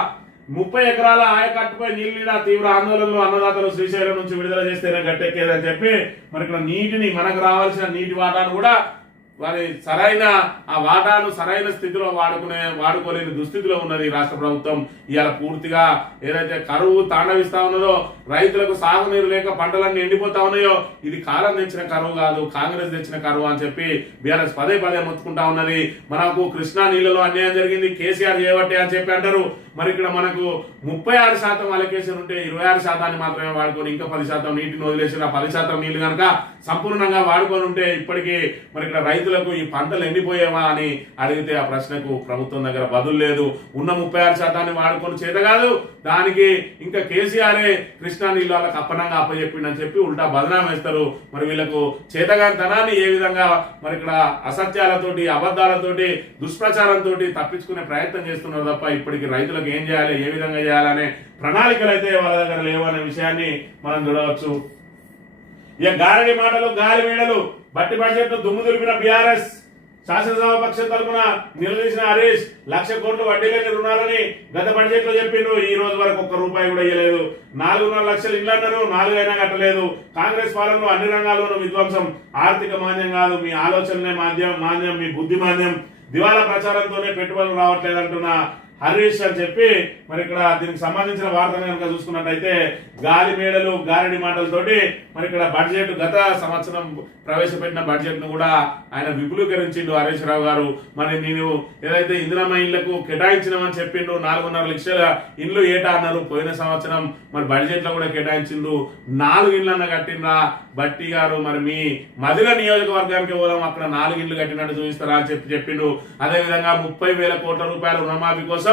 30 ఎకరాల ఆయకట్టుపై నీళ్ళ తీవ్ర ఆందోళనలో అన్నదాతలు శ్రీశైలం నుంచి విడుదల చేస్తేనే గట్టెక్కేదని చెప్పి మరి ఇక్కడ నీటిని మనకు రావాల్సిన నీటి వాటాను కూడా వారి సరైన ఆ వాటాను సరైన స్థితిలో వాడుకోలేని దుస్థితిలో ఉన్నది రాష్ట్ర ప్రభుత్వం. ఇవాళ పూర్తిగా ఏదైతే కరువు తాండవిస్తా ఉన్నదో, రైతులకు సాగునీరు లేక పంటలన్నీ ఎండిపోతా ఉన్నాయో ఇది కాలం తెచ్చిన కరువు కాదు, కాంగ్రెస్ తెచ్చిన కరువు అని చెప్పి బీఆర్ఎస్ పదే మొత్తుకుంటా ఉన్నది. మనకు కృష్ణా నీళ్లలో అన్యాయం జరిగింది, కేసీఆర్ చేయబట్టే అని చెప్పి అంటారు. మరి ఇక్కడ మనకు 36% అలొకేషన్ ఉంటే 26% మాత్రమే వాడుకొని ఇంకా 10% నీటిని వదిలేసిన 10% నీళ్లు కనుక సంపూర్ణంగా వాడుకొని ఉంటే ఇప్పటికీ మరి ఇక్కడ రైతులకు ఈ పంటలు ఎండిపోయేవా అని అడిగితే ఆ ప్రశ్నకు ప్రభుత్వం దగ్గర బదులు లేదు. ఉన్న 36% వాడుకొని చేత కాదు, దానికి ఇంకా కేసీఆరే కృష్ణా నీళ్ళు వాళ్ళకి అప్పనంగా అప్పచెప్పిండని చెప్పి ఉల్టా బదనాం వేస్తారు. మరి వీళ్ళకు చేతగాని తనాన్ని ఏ విధంగా మరి ఇక్కడ అసత్యాలతోటి అబద్ధాలతోటి దుష్ప్రచారంతో తప్పించుకునే ప్రయత్నం చేస్తున్నారు తప్ప ఇప్పటికి రైతులకు ఏం చేయాలి, ఏ విధంగా చేయాలనే ప్రణాళికలు అయితే వాళ్ళ దగ్గర లేవు అనే విషయాన్ని మనం చూడవచ్చు. ఇక గారడి మాటలు గాలి మేడలు. బట్టి బడ్జెట్ దుమ్ము దులిపిన బీఆర్ఎస్. శాసనసభ పక్షం తరఫున నిలదీసిన హరీష్ 1,00,000 కోట్లు వడ్డీ లేని రుణాలని గత బడ్జెట్ లో చెప్పిండు. ఈ రోజు వరకు ఒక్క రూపాయి కూడా ఇవ్వలేదు. 4.5 లక్షలు ఇళ్ళు అన్నారు, 4 అయినా కట్టలేదు. కాంగ్రెస్ పాలనలో అన్ని రంగాల్లోనూ విధ్వంసం. ఆర్థిక మాంద్యం కాదు, మీ ఆలోచనలే మాంద్యం, మీ బుద్ధి మాంద్యం. దివాలా ప్రచారంతోనే పెట్టుబడులు రావట్లేదు అంటున్న హరీష్ అని చెప్పి మరి ఇక్కడ దీనికి సంబంధించిన వార్తను కనుక చూసుకున్నట్టయితే గాలి మేడలు గారడి మాటలతోటి మరి ఇక్కడ బడ్జెట్ గత సంవత్సరం ప్రవేశపెట్టిన బడ్జెట్ ను కూడా ఆయన విపులీకరించిండు హరీష్ రావు గారు. మరి నేను ఏదైతే ఇందిరమ్మ ఇళ్లకు కేటాయించినామని చెప్పిండు, 4.5 లక్షల ఇండ్లు ఏటా అన్నారు. పోయిన సంవత్సరం మరి బడ్జెట్ లో కూడా కేటాయించిండు. 4 ఇండ్లన్న కట్టిండ్రా బట్టి గారు. మరి మీ మదిర నియోజకవర్గానికి పోదాం, అక్కడ 4 ఇండ్లు కట్టినట్టు చూపిస్తారా అని చెప్పిండు. అదే విధంగా 30,000 కోట్ల రూపాయల రుణమాఫీ కోసం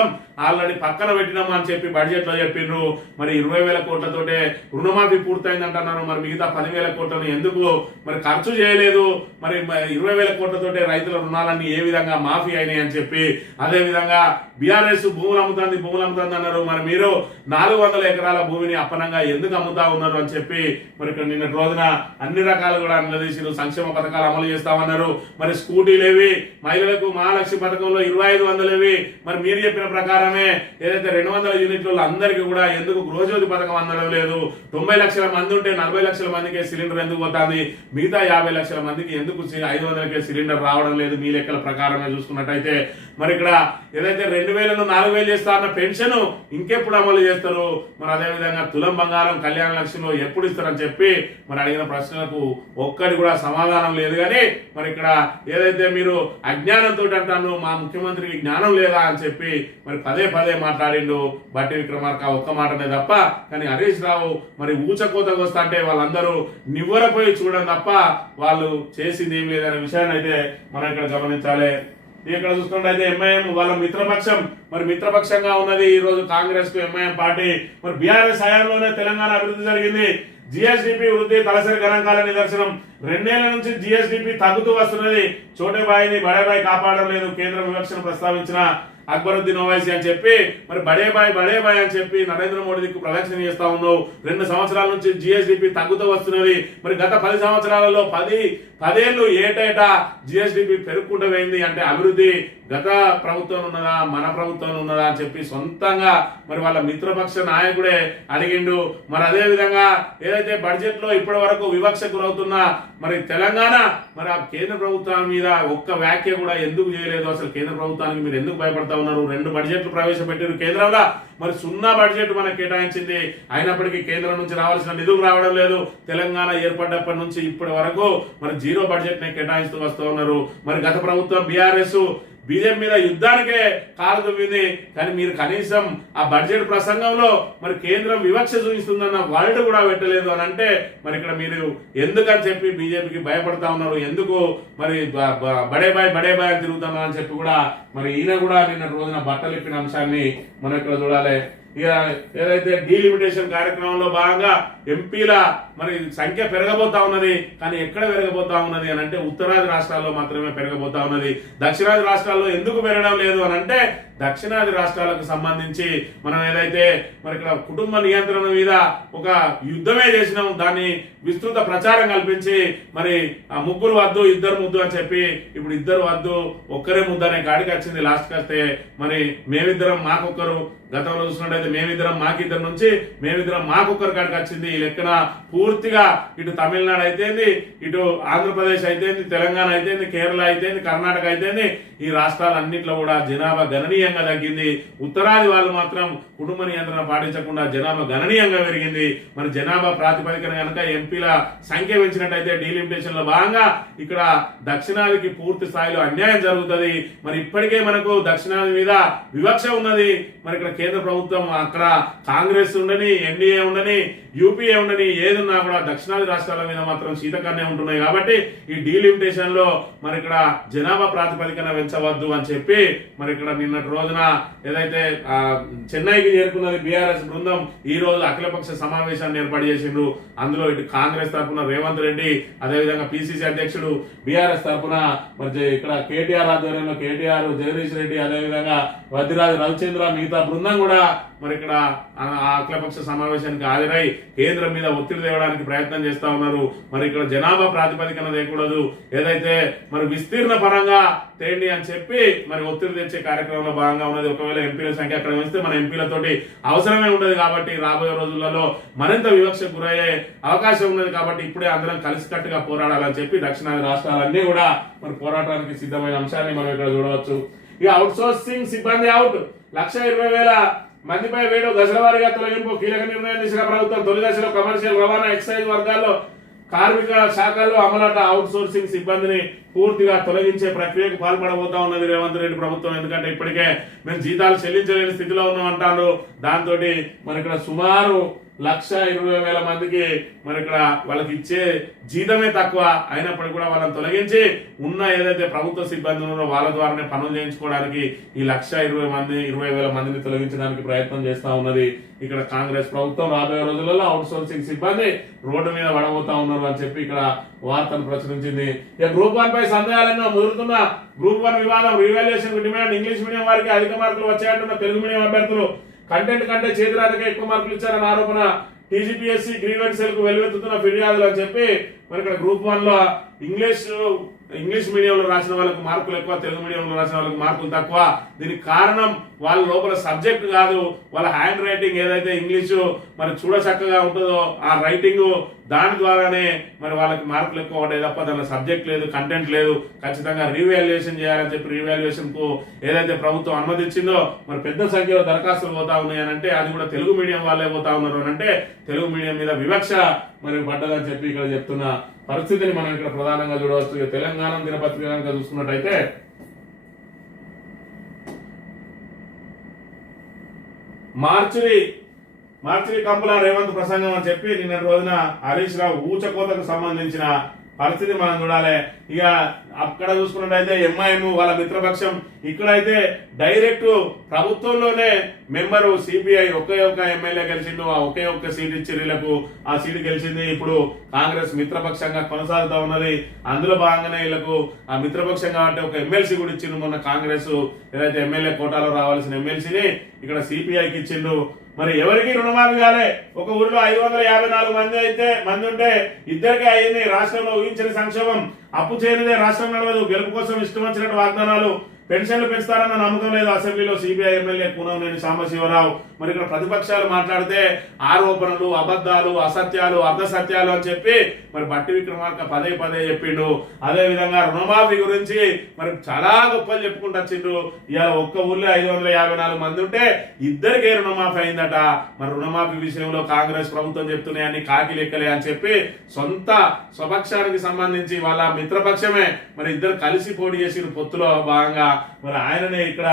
ఆల్రెడీ పక్కన పెట్టినాము అని చెప్పి బడ్జెట్ లో చెప్పిండ్రు. మరి 20,000 కోట్లతోటే రుణమాఫీ పూర్తయింది అంటున్నారు. మరి మిగతా 10,000 కోట్లను ఎందుకు మరి ఖర్చు చేయలేదు? మరి 20,000 కోట్లతోటే రైతుల రుణాలన్నీ ఏ విధంగా మాఫీ అయినాయి అని చెప్పి, అదే విధంగా బీఆర్ఎస్ భూములు అమ్ముతుంది అన్నారు. మరి మీరు 400 ఎకరాల భూమిని అప్పనంగా ఎందుకు అమ్ముతా ఉన్నారు అని చెప్పి మరి ఇక్కడ నిన్నటి రోజున అన్ని రకాలు కూడా నిలదీసిరు. సంక్షేమ పథకాలు అమలు చేస్తామన్నారు. మరి స్కూటీలేవి, మహిళలకు మహాలక్ష్మి పథకంలో 2,500 మరి మీరు చెప్పిన ప్రకారమే ఏదైతే 200 యూనిట్లు అందరికీ కూడా ఎందుకు గృహజ్యోతి పథకం అందడం లేదు? 90 లక్షల మంది ఉంటే 40 లక్షల మందికే సిలిండర్ ఎందుకు పోతుంది? మిగతా 50 లక్షల మందికి ఎందుకు 500కే సిలిండర్ రావడం లేదు? మీ లెక్కల ప్రకారమే చూసుకున్నట్టయితే మరి ఇక్కడ ఏదైతే 2,000ను 4,000 చేస్తా అన్న పెన్షన్ ఇంకెప్పుడు అమలు చేస్తారు? మరి అదే విధంగా తులం బంగారం కళ్యాణ లక్ష్యంలో ఎప్పుడు ఇస్తారని చెప్పి మరి అడిగిన ప్రశ్నలకు ఒక్కటి కూడా సమాధానం లేదు. కానీ మరి ఇక్కడ ఏదైతే మీరు అజ్ఞానంతో అంటాను మా ముఖ్యమంత్రికి జ్ఞానం లేదా అని చెప్పి మరి పదే మాట్లాడిండు బట్టి విక్రమార్క. ఒక్క మాటనే తప్ప. కానీ హరీష్ రావు మరి ఊచకోతకు వస్తా అంటే వాళ్ళందరూ నివ్వరపోయి చూడడం తప్ప వాళ్ళు చేసింది ఏం లేదనే విషయాన్ని అయితే మనం ఇక్కడ గమనించాలి. ఇక్కడ చూసుకుంటే ఎంఐఎం వాళ్ళ మిత్రపక్షం మరి మిత్రపక్షంగా ఉన్నది ఈ రోజు కాంగ్రెస్ కు ఎంఐఎం పార్టీ. మరి బీఆర్ఎస్ హయాంలోనే తెలంగాణ అభివృద్ధి జరిగింది. జిఎస్డిపి వృద్ధి తలసరి గణాంకాల నిదర్శనం. 2 ఏళ్ల నుంచి జిఎస్డిపి తగ్గుతూ వస్తున్నది. చోటేబాయిని బడేబాయి కాపాడడం లేదు. కేంద్ర వివక్షను ప్రస్తావించిన అక్బరుద్దీన్ ఓవైసీ అని చెప్పి మరి బడే బాయ్ అని చెప్పి నరేంద్ర మోడీకి ప్రదక్షిణ చేస్తా ఉన్నావు. 2 సంవత్సరాల నుంచి జిఎస్డిపి తగ్గుతూ వస్తున్నది. మరి గత 10 సంవత్సరాలలో 10 ఏటేటా జిఎస్డిపి పెరుగుకుంటూ పోయింది. అంటే అభివృద్ధి గత ప్రభుత్వం ఉన్నదా మన ప్రభుత్వం ఉన్నదా అని చెప్పి సొంతంగా మరి వాళ్ళ మిత్రపక్ష నాయకుడే అడిగిండు. మరి అదే విధంగా ఏదైతే బడ్జెట్ లో ఇప్పటి వరకు వివక్ష గురవుతున్న మరి తెలంగాణ మరి ఆ కేంద్ర ప్రభుత్వం మీద ఒక్క వ్యాఖ్య కూడా ఎందుకు చేయలేదు? అసలు కేంద్ర ప్రభుత్వానికి మీరు ఎందుకు భయపడతా ఉన్నారు? 2 బడ్జెట్లు ప్రవేశపెట్టారు కేంద్రంలో, మరి 0 బడ్జెట్ మనకు కేటాయించింది. అయినప్పటికీ కేంద్రం నుంచి రావాల్సిన నిధులు రావడం లేదు. తెలంగాణ ఏర్పడ్డప్పటి నుంచి ఇప్పటి వరకు మరి 0 బడ్జెట్ ని కేటాయిస్తూ వస్తూ ఉన్నారు. మరి గత ప్రభుత్వం బీఆర్ఎస్ బీజేపీ మీద యుద్ధానికే కాలు దువ్వింది. కానీ మీరు కనీసం ఆ బడ్జెట్ ప్రసంగంలో మరి కేంద్రం వివక్ష చూపిస్తుందన్న వర్డ్ కూడా పెట్టలేదు అని అంటే మరి ఇక్కడ మీరు ఎందుకని చెప్పి బీజేపీకి భయపడతా ఉన్నారు? ఎందుకు మరి బడే బాయ్ అని తిరుగుతున్నారు అని చెప్పి కూడా మరి ఈయన కూడా నిన్న రోజున బట్టలు ఇప్పిన అంశాన్ని మనం ఇక్కడ చూడాలి. ఇక ఏదైతే డీలిమిటేషన్ కార్యక్రమంలో భాగంగా ఎంపీల మరి సంఖ్య పెరగబోతా ఉన్నది. కానీ ఎక్కడ పెరగబోతా ఉన్నది అని అంటే ఉత్తరాది రాష్ట్రాల్లో మాత్రమే పెరగబోతా ఉన్నది. దక్షిణాది రాష్ట్రాల్లో ఎందుకు పెరగడం లేదు అని అంటే దక్షిణాది రాష్ట్రాలకు సంబంధించి మనం ఏదైతే మరి ఇక్కడ కుటుంబ నియంత్రణ మీద ఒక యుద్ధమే చేసినాం, దాన్ని విస్తృత ప్రచారం కల్పించి మరి ఆ 3 వద్దు 2 ముద్దు అని చెప్పి ఇప్పుడు 2 వద్దు 1 ముద్దు అనే కాడికి వచ్చింది. లాస్ట్ వస్తే మరి మేమిద్దరం మాకొక్కరు, గతంలో చూసినట్టయితే మేమిద్దరం మాకిద్దరు నుంచి మేమిద్దరం మాకొక్కరు కాడికి వచ్చింది. ఈ లెక్కన పూర్తిగా ఇటు తమిళనాడు అయితేంది, ఇటు ఆంధ్రప్రదేశ్ అయితేంది, తెలంగాణ అయితేంది, కేరళ అయితేంది, కర్ణాటక అయితేంది, ఈ రాష్ట్రాలన్నింటిలో కూడా జనాభా గణనీయంగా తగ్గింది. ఉత్తరాది వాళ్ళు మాత్రం కుటుంబ నియంత్రణ పాటించకుండా జనాభా గణనీయంగా పెరిగింది. మరి జనాభా ప్రాతిపదికన కనుక ఎంపీల సంఖ్య పెంచినట్టయితే డీలిమిటేషన్ లో భాగంగా ఇక్కడ దక్షిణాదికి పూర్తి స్థాయిలో అన్యాయం జరుగుతుంది. మరి ఇప్పటికే మనకు దక్షిణాది మీద వివక్ష ఉన్నది. మరి ఇక్కడ కేంద్ర ప్రభుత్వం అక్కడ కాంగ్రెస్ ఉండని, ఎన్డీఏ ఉండని, యూపీఏ ఉండని, ఏదున్నా కూడా దక్షిణాది రాష్ట్రాల మీద మాత్రం శీతకన్నే ఉంటున్నాయి. కాబట్టి ఈ డీలిమిటేషన్ లో మరి ఇక్కడ జనాభా ప్రాతిపదికన పెంచవద్దు అని చెప్పి మరి ఇక్కడ నిన్నటి రోజున ఏదైతే చెన్నైకి చేరుకున్నది బీఆర్ఎస్ బృందం ఈ రోజు అఖిలపక్ష సమావేశాన్ని ఏర్పాటు చేసిండ్రు. అందులో ఇటు కాంగ్రెస్ తరఫున రేవంత్ రెడ్డి, అదేవిధంగా పిసిసి అధ్యక్షుడు బీఆర్ఎస్ తరఫున మరి ఇక్కడ కేటీఆర్ ఆధ్వర్యంలో కేటీఆర్, జగదీష్ రెడ్డి, అదేవిధంగా వద్దిరాజు రవిచంద్ర మిగతా బృందం కూడా మరి ఇక్కడ అఖిలపక్ష సమావేశానికి హాజరై కేంద్రం మీద ఒత్తిడి తేవడానికి ప్రయత్నం చేస్తా ఉన్నారు. మరి ఇక్కడ జనాభా ప్రాతిపదికన తేకూడదు, ఏదైతే మరి విస్తీర్ణ పరంగా తేండి అని చెప్పి మరి ఒత్తిడి తెచ్చే కార్యక్రమంలో భాగంగా ఉన్నది. ఒకవేళ ఎంపీల సంఖ్య అక్కడ వేస్తే మన ఎంపీలతోటి అవసరమే ఉండదు. కాబట్టి రాబోయే రోజులలో మరింత వివక్షకు గురయ్యే అవకాశం ఉన్నది. కాబట్టి ఇప్పుడే అందరం కలిసికట్టుగా పోరాడాలని చెప్పి దక్షిణాది రాష్ట్రాలన్నీ కూడా మరి పోరాటానికి సిద్ధమైన అంశాన్ని మనం ఇక్కడ చూడవచ్చు. ఇక అవుట్ సోర్సింగ్ సిబ్బంది అవుట్ 1,20,000 మందిపై వేడు దశల వారీగా తొలగింపు కీలక నిర్ణయం తీసుకున్న ప్రభుత్వం. తొలి దశలో కమర్షియల్, రవాణా, ఎక్సైజ్ వర్గాల్లో కార్మిక శాఖల్లో అమలట అవుట్ సోర్సింగ్ సిబ్బందిని పూర్తిగా తొలగించే ప్రక్రియకు పాల్పడబోతా ఉన్నది రేవంత్ రెడ్డి ప్రభుత్వం. ఎందుకంటే ఇప్పటికే మేము జీతాలు చెల్లించలేని స్థితిలో ఉన్నాం అంటారు. దాంతో మరి ఇక్కడ సుమారు 1,20,000 మందికి మరి ఇక్కడ వాళ్ళకి ఇచ్చే జీతమే తక్కువ అయినప్పటికీ కూడా వాళ్ళని తొలగించి ఉన్న ఏదైతే ప్రభుత్వ సిబ్బంది ఉన్నారో వాళ్ళ ద్వారానే పనులు చేయించుకోవడానికి ఈ 1,20,000 మందిని తొలగించడానికి ప్రయత్నం చేస్తా ఉన్నది ఇక్కడ కాంగ్రెస్ ప్రభుత్వం. రాబోయే రోజులలో అవుట్ సోర్సింగ్ సిబ్బంది రోడ్డు మీద పడబోతా ఉన్నారు అని చెప్పి ఇక్కడ వార్తను ప్రచురించింది. ఇక గ్రూప్ 1 పై సందేహాలను ముదురుతున్న గ్రూప్ 1 వివాదం, రీవాల్యుయేషన్ డిమాండ్. ఇంగ్లీష్ మీడియం వారికి అధిక మార్కులు వచ్చాయంటున్న తెలుగు మీడియం అభ్యర్థులు కంటెంట్ కంటే చేతిరాతకే ఎక్కువ మార్కులు ఇచ్చారన్న ఆరోపణ. టీజీపీఎస్సీ గ్రీవెన్స్ సెల్ కు వెలువెత్తుతున్న ఫిర్యాదులు అని చెప్పి మరి ఇక్కడ గ్రూప్ 1 లో ఇంగ్లీష్ మీడియంలో రాసిన వాళ్ళకు మార్కులు ఎక్కువ, తెలుగు మీడియంలో రాసిన వాళ్ళకి మార్కులు తక్కువ. దీనికి కారణం వాళ్ళ లోపల సబ్జెక్ట్ కాదు, వాళ్ళ హ్యాండ్ రైటింగ్ ఏదైతే ఇంగ్లీషు మరి చూడ చక్కగా ఉంటుందో ఆ రైటింగ్, దాని ద్వారానే మరి వాళ్ళకి మార్కులు ఎక్కువ ఉంటాయి తప్ప దానిలో సబ్జెక్ట్ లేదు, కంటెంట్ లేదు. ఖచ్చితంగా రీవాల్యుయేషన్ చేయాలని చెప్పి రీవాల్యుయేషన్ కు ఏదైతే ప్రభుత్వం అనుమతించిందో మరి పెద్ద సంఖ్యలో దరఖాస్తులు పోతా ఉన్నాయి అని అంటే అది కూడా తెలుగు మీడియం వాళ్ళే పోతా ఉన్నారు అని అంటే తెలుగు మీడియం మీద వివక్ష మరి పడ్డదని చెప్పి ఇక్కడ చెప్తున్న పరిస్థితిని మనం ఇక్కడ ప్రధానంగా చూడవచ్చు. తెలంగాణ దినపత్రిక కనుక చూసుకున్నట్టయితే మార్చిరి కంపుల రేవంత్ ప్రసంగం అని చెప్పి నిన్న రోజున హరీష్ రావు ఊచకోతకు సంబంధించిన పరిస్థితి మనం చూడాలి. ఇక అక్కడ చూసుకున్నట్టయితే ఎంఐఎం వాళ్ళ మిత్రపక్షం, ఇక్కడైతే డైరెక్ట్ ప్రభుత్వంలోనే మెంబరు సిపిఐ ఒకే ఒక ఎమ్మెల్యే గెలిచిండు, ఆ ఒకే ఒక్క సీట్ ఇచ్చి వీళ్ళకు ఆ సీటు గెలిచింది. ఇప్పుడు కాంగ్రెస్ మిత్రపక్షంగా కొనసాగుతా ఉన్నది. అందులో భాగంగానే వీళ్ళకు ఆ మిత్రపక్షంగా అంటే ఒక ఎమ్మెల్సీ కూడా ఇచ్చిండు. మొన్న కాంగ్రెస్ ఏదైతే ఎమ్మెల్యే కోటాలో రావాల్సిన ఎమ్మెల్సీని ఇక్కడ సిపిఐకి ఇచ్చిండు. మరి ఎవరికి రుణమాఫీ కాలే. ఒక ఊరిలో 554 మంది ఉంటే ఇద్దరికే అయింది. రాష్ట్రంలో ఊహించిన సంక్షోభం, అప్పు చేయనిదే రాష్ట్రం నడవదు, గెలుపు కోసం ఇష్టం వచ్చినట్టు వాగ్దానాలు, పెన్షన్లు పెంచుతారన్న నమ్మకం లేదు. అసెంబ్లీలో సిపిఐ ఎమ్మెల్యే కూనంనేని సాంబశివరావు. మరి ఇక్కడ ప్రతిపక్షాలు మాట్లాడితే ఆరోపణలు, అబద్ధాలు, అసత్యాలు, అర్ధసత్యాలు అని చెప్పి మరి బట్టి విక్రమార్క పదే చెప్పిండు. అదే విధంగా రుణమాఫీ గురించి మరి చాలా గొప్పలు చెప్పుకుంటూ వచ్చిండ్రు. ఇవాళ ఒక్క ఊర్లో 554 మంది ఉంటే ఇద్దరికే రుణమాఫీ అయిందట. మరి రుణమాఫీ విషయంలో కాంగ్రెస్ ప్రభుత్వం చెప్తున్నాయి అన్ని కాకి లెక్కలే అని చెప్పి సొంత స్వపక్షానికి సంబంధించి వాళ్ళ మిత్రపక్షమే మరి ఇద్దరు కలిసి పోటీ చేసిన పొత్తులో భాగంగా మరి ఆయననే ఇక్కడ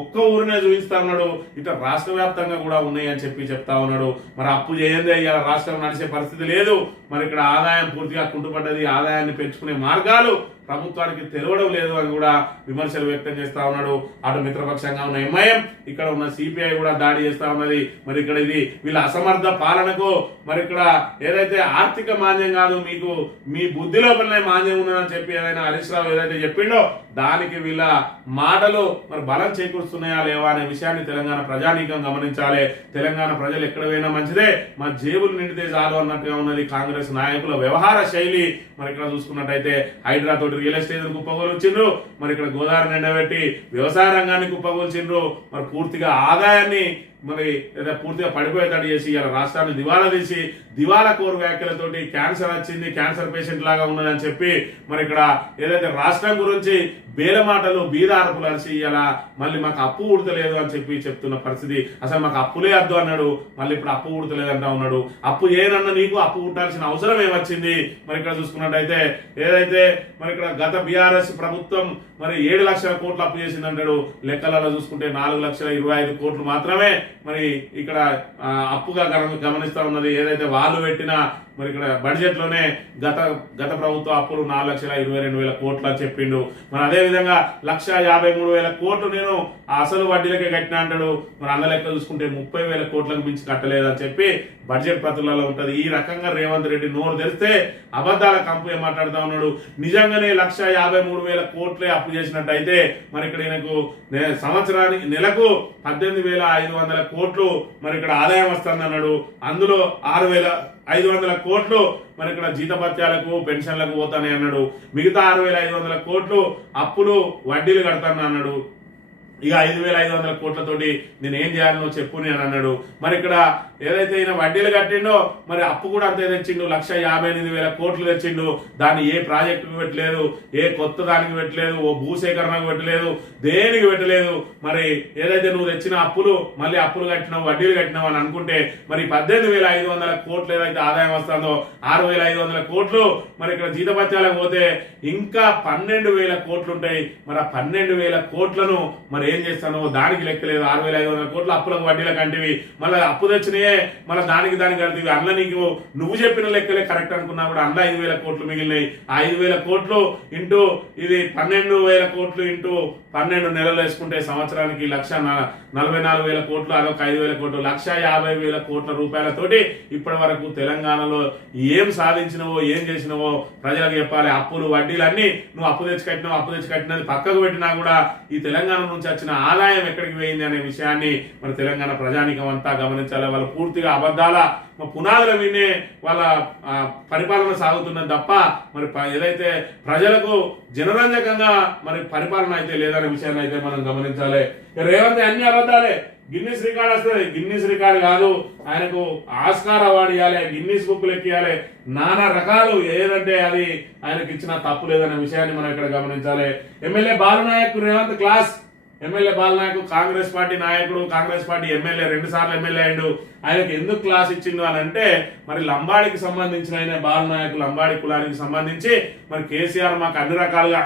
ఒక్క ఊరినే చూపిస్తా ఉన్నాడు. ఇట్లా రాష్ట్ర వ్యాప్తంగా కూడా ఉన్నాయి అని చెప్పి చెప్తా ఉన్నాడు. మరి అప్పు చేయందే ఇవాళ రాష్ట్రం నడిచే పరిస్థితి లేదు. మరి ఇక్కడ ఆదాయం పూర్తిగా కుంటుపడ్డది. ఆదాయాన్ని పెంచుకునే మార్గాలు ప్రభుత్వానికి తెలవడం లేదు అని కూడా విమర్శలు వ్యక్తం చేస్తా ఉన్నాడు. అటు మిత్రపక్షంగా ఉన్న ఎంఐఎం, ఇక్కడ ఉన్న సిపిఐ కూడా దాడి చేస్తా ఉన్నది. మరి ఇక్కడ ఇది వీళ్ళ అసమర్థ పాలనకు మరి ఇక్కడ ఏదైతే ఆర్థిక మాంద్యం కాదు, మీకు మీ బుద్ధి లోపలనే మాంద్యం ఉన్నదని చెప్పి ఏదైనా హరీష్ రావు ఏదైతే చెప్పిండో దానికి వీళ్ళ మాటలు మరి బలం చేకూరుస్తున్నాయా లేవా అనే విషయాన్ని తెలంగాణ ప్రజానీకం గమనించాలి. తెలంగాణ ప్రజలు ఎక్కడ పోయినా మంచిదే, మా జేబులు నిండితే చాలు అన్నట్టుగా ఉన్నది కాంగ్రెస్ నాయకుల వ్యవహార శైలి. మరి ఇక్కడ చూసుకున్నట్టయితే హైడ్రా తోటి రియల్ ఎస్టేట్ కుప్పగోల్చిండ్రు. మరి ఇక్కడ గోదావరి నిండబెట్టి వ్యవసాయ రంగాన్ని కుప్పగోల్చిండ్రు. మరి పూర్తిగా ఆదాయాన్ని మరి పూర్తిగా పడిపోయేటట్టు చేసి ఇలా రాష్ట్రాన్ని దివాలా తీసి దివాలా కోరు వ్యాఖ్యలతోటి క్యాన్సర్ వచ్చింది, క్యాన్సర్ పేషెంట్ లాగా ఉన్నదని చెప్పి మరి ఇక్కడ ఏదైతే రాష్ట్రం గురించి బేలమాటలు బీదార్పులు అరిసి ఇలా మళ్ళీ మాకు అప్పు ఉడతలేదు అని చెప్పి చెప్తున్న పరిస్థితి. అసలు మాకు అప్పులే వద్దు అన్నాడు, మళ్ళీ ఇప్పుడు అప్పు ఉడతలేదంటా ఉన్నాడు. అప్పు ఏనన్నా నీకు అప్పు పుట్టాల్సిన అవసరం ఏమొచ్చింది? మరి ఇక్కడ చూసుకున్నట్టయితే ఏదైతే మరి ఇక్కడ గత బీఆర్ఎస్ ప్రభుత్వం మరి 7 లక్షల కోట్లు అప్పు చేసిందంటాడు. లెక్కలలో చూసుకుంటే 4,25,000 కోట్లు మాత్రమే మరి ఇక్కడ అప్పుగా గమనిస్తా ఉన్నది. ఏదైతే వాళ్ళు పెట్టిన మరి ఇక్కడ బడ్జెట్ లోనే గత ప్రభుత్వ అప్పులు 4,22,000 కోట్లు అని చెప్పిండు. మరి అదే విధంగా 1,53,000 కోట్లు నేను అసలు వడ్డీలకే కట్టినా అంటాడు. మరి అన్న లెక్క చూసుకుంటే 30,000 కోట్లకు మించి కట్టలేదని చెప్పి బడ్జెట్ ప్రతులలో ఉంటది. ఈ రకంగా రేవంత్ రెడ్డి నోరు తెరిస్తే అబద్ధాల కంపు ఏం మాట్లాడుతా ఉన్నాడు. నిజంగానే 1,53,000 కోట్లే అప్పు చేసినట్టయితే మరి ఇక్కడ ఈయనకు సంవత్సరానికి నెలకు 18,500 కోట్లు మరి ఇక్కడ ఆదాయం వస్తుంది అన్నాడు. అందులో 6,500 కోట్లు మరి ఇక్కడ జీతభత్యాలకు పెన్షన్లకు పోతానే అన్నాడు. మిగతా 6,500 కోట్లు అప్పులు వడ్డీలు కడతాను అన్నాడు. ఇక 5,500 కోట్లతోటి నేను ఏం చేయాలనో చెప్పు అని అన్నాడు. మరి ఇక్కడ ఏదైతే ఈయన వడ్డీలు కట్టిండో మరి అప్పు కూడా అంతే తెచ్చిండు. 1,58,000 కోట్లు తెచ్చిండు. దాన్ని ఏ ప్రాజెక్టుకు పెట్టలేదు, ఏ కొత్త దానికి పెట్టలేదు, ఓ భూసేకరణకు పెట్టలేదు, దేనికి పెట్టలేదు. మరి ఏదైతే నువ్వు తెచ్చిన అప్పులు మళ్ళీ అప్పులు కట్టినావు, వడ్డీలు కట్టినావు అని అనుకుంటే మరి 18,500 కోట్లు ఏదైతే ఆదాయం వస్తుందో 6,500 కోట్లు మరి ఇక్కడ జీతభత్యాలకు పోతే ఇంకా 12,000 కోట్లు ఉంటాయి. మరి ఆ 12,000 కోట్లను మరి ఏం చేస్తానో దానికి లెక్కలేదు. 6,500 కోట్లు అప్పులకు వడ్డీలకు అంటివి, మళ్ళీ అప్పు తెచ్చినాయే మళ్ళీ దానికి కడుతుంది. అందులో నీకు నువ్వు చెప్పిన లెక్కలే కరెక్ట్ అనుకున్నా కూడా అందులో 5,000 కోట్లు మిగిలినాయి. ఆ 5,000 కోట్లు ఇంటూ ఇది 12,000 కోట్లు ఇంటూ 12 నెలలు వేసుకుంటే సంవత్సరానికి 1,44,000 కోట్లు, అదొక 5,000 కోట్లు, 1,50,000 కోట్ల రూపాయలతోటి ఇప్పటి వరకు తెలంగాణలో ఏం సాధించినవో ఏం చేసినవో ప్రజలకు చెప్పాలి. అప్పులు వడ్డీలన్నీ నువ్వు అప్పు తెచ్చి కట్టినది పక్కకు పెట్టినా కూడా ఈ తెలంగాణ నుంచి వచ్చిన ఆదాయం ఎక్కడికి పోయింది అనే విషయాన్ని మన తెలంగాణ ప్రజానీకం అంతా గమనించాలి. వాళ్ళు పూర్తిగా అబద్ధాల పునాదుల వినే వాళ్ళ పరిపాలన సాగుతున్నది తప్ప మరి ఏదైతే ప్రజలకు జనరంజకంగా మరి పరిపాలన అయితే లేదనే విషయాన్ని అయితే మనం గమనించాలి. రేవంత్ అన్ని అబద్ధాలే. గిన్నీస్ రికార్డ్ వస్తుంది, గిన్నీస్ రికార్డ్ కాదు, ఆయనకు ఆస్కార్ అవార్డు ఇవ్వాలి, గిన్నీస్ బుక్లు ఎక్కియాలి, నానా రకాలు. ఏదంటే అది ఆయనకి ఇచ్చిన తప్పు లేదనే విషయాన్ని మనం ఇక్కడ గమనించాలి. MLA Bala Nayak Revanth class. MLA Bala Nayak Congress party నాయకుడు, కాంగ్రెస్ పార్టీ ఎమ్మెల్యే, 2 సార్లు ఎమ్మెల్యే అయ్యిండు. ఆయనకు ఎందుకు క్లాస్ ఇచ్చిండు అని అంటే మరి లంబాడికి సంబంధించిన ఆయన బాలనాయక్ లంబాడి కులానికి సంబంధించి మరి కేసీఆర్ మాకు అన్ని రకాలుగా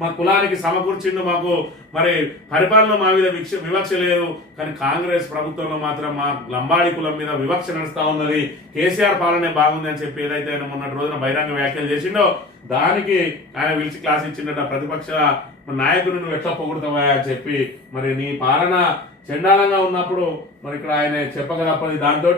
మా కులానికి సమకూర్చిండు, మాకు మరి పరిపాలన మా మీద వివక్ష లేదు, కానీ కాంగ్రెస్ ప్రభుత్వంలో మాత్రం మా లంబాడి కులం మీద వివక్ష నడుస్తా ఉన్నది, కేసీఆర్ పాలనే బాగుంది అని చెప్పి ఏదైతే ఆయన మొన్నటి రోజున బహిరంగ వ్యాఖ్యలు చేసిండో దానికి ఆయన పిలిచి క్లాస్ ఇచ్చిండట. ప్రతిపక్ష నాయకుడు నువ్వు ఎట్లా పొగుడుతావా అని చెప్పి మరి నీ పాలన చండాలంగా ఉన్నప్పుడు మరి ఇక్కడ ఆయన చెప్పక తప్పది. దాంతో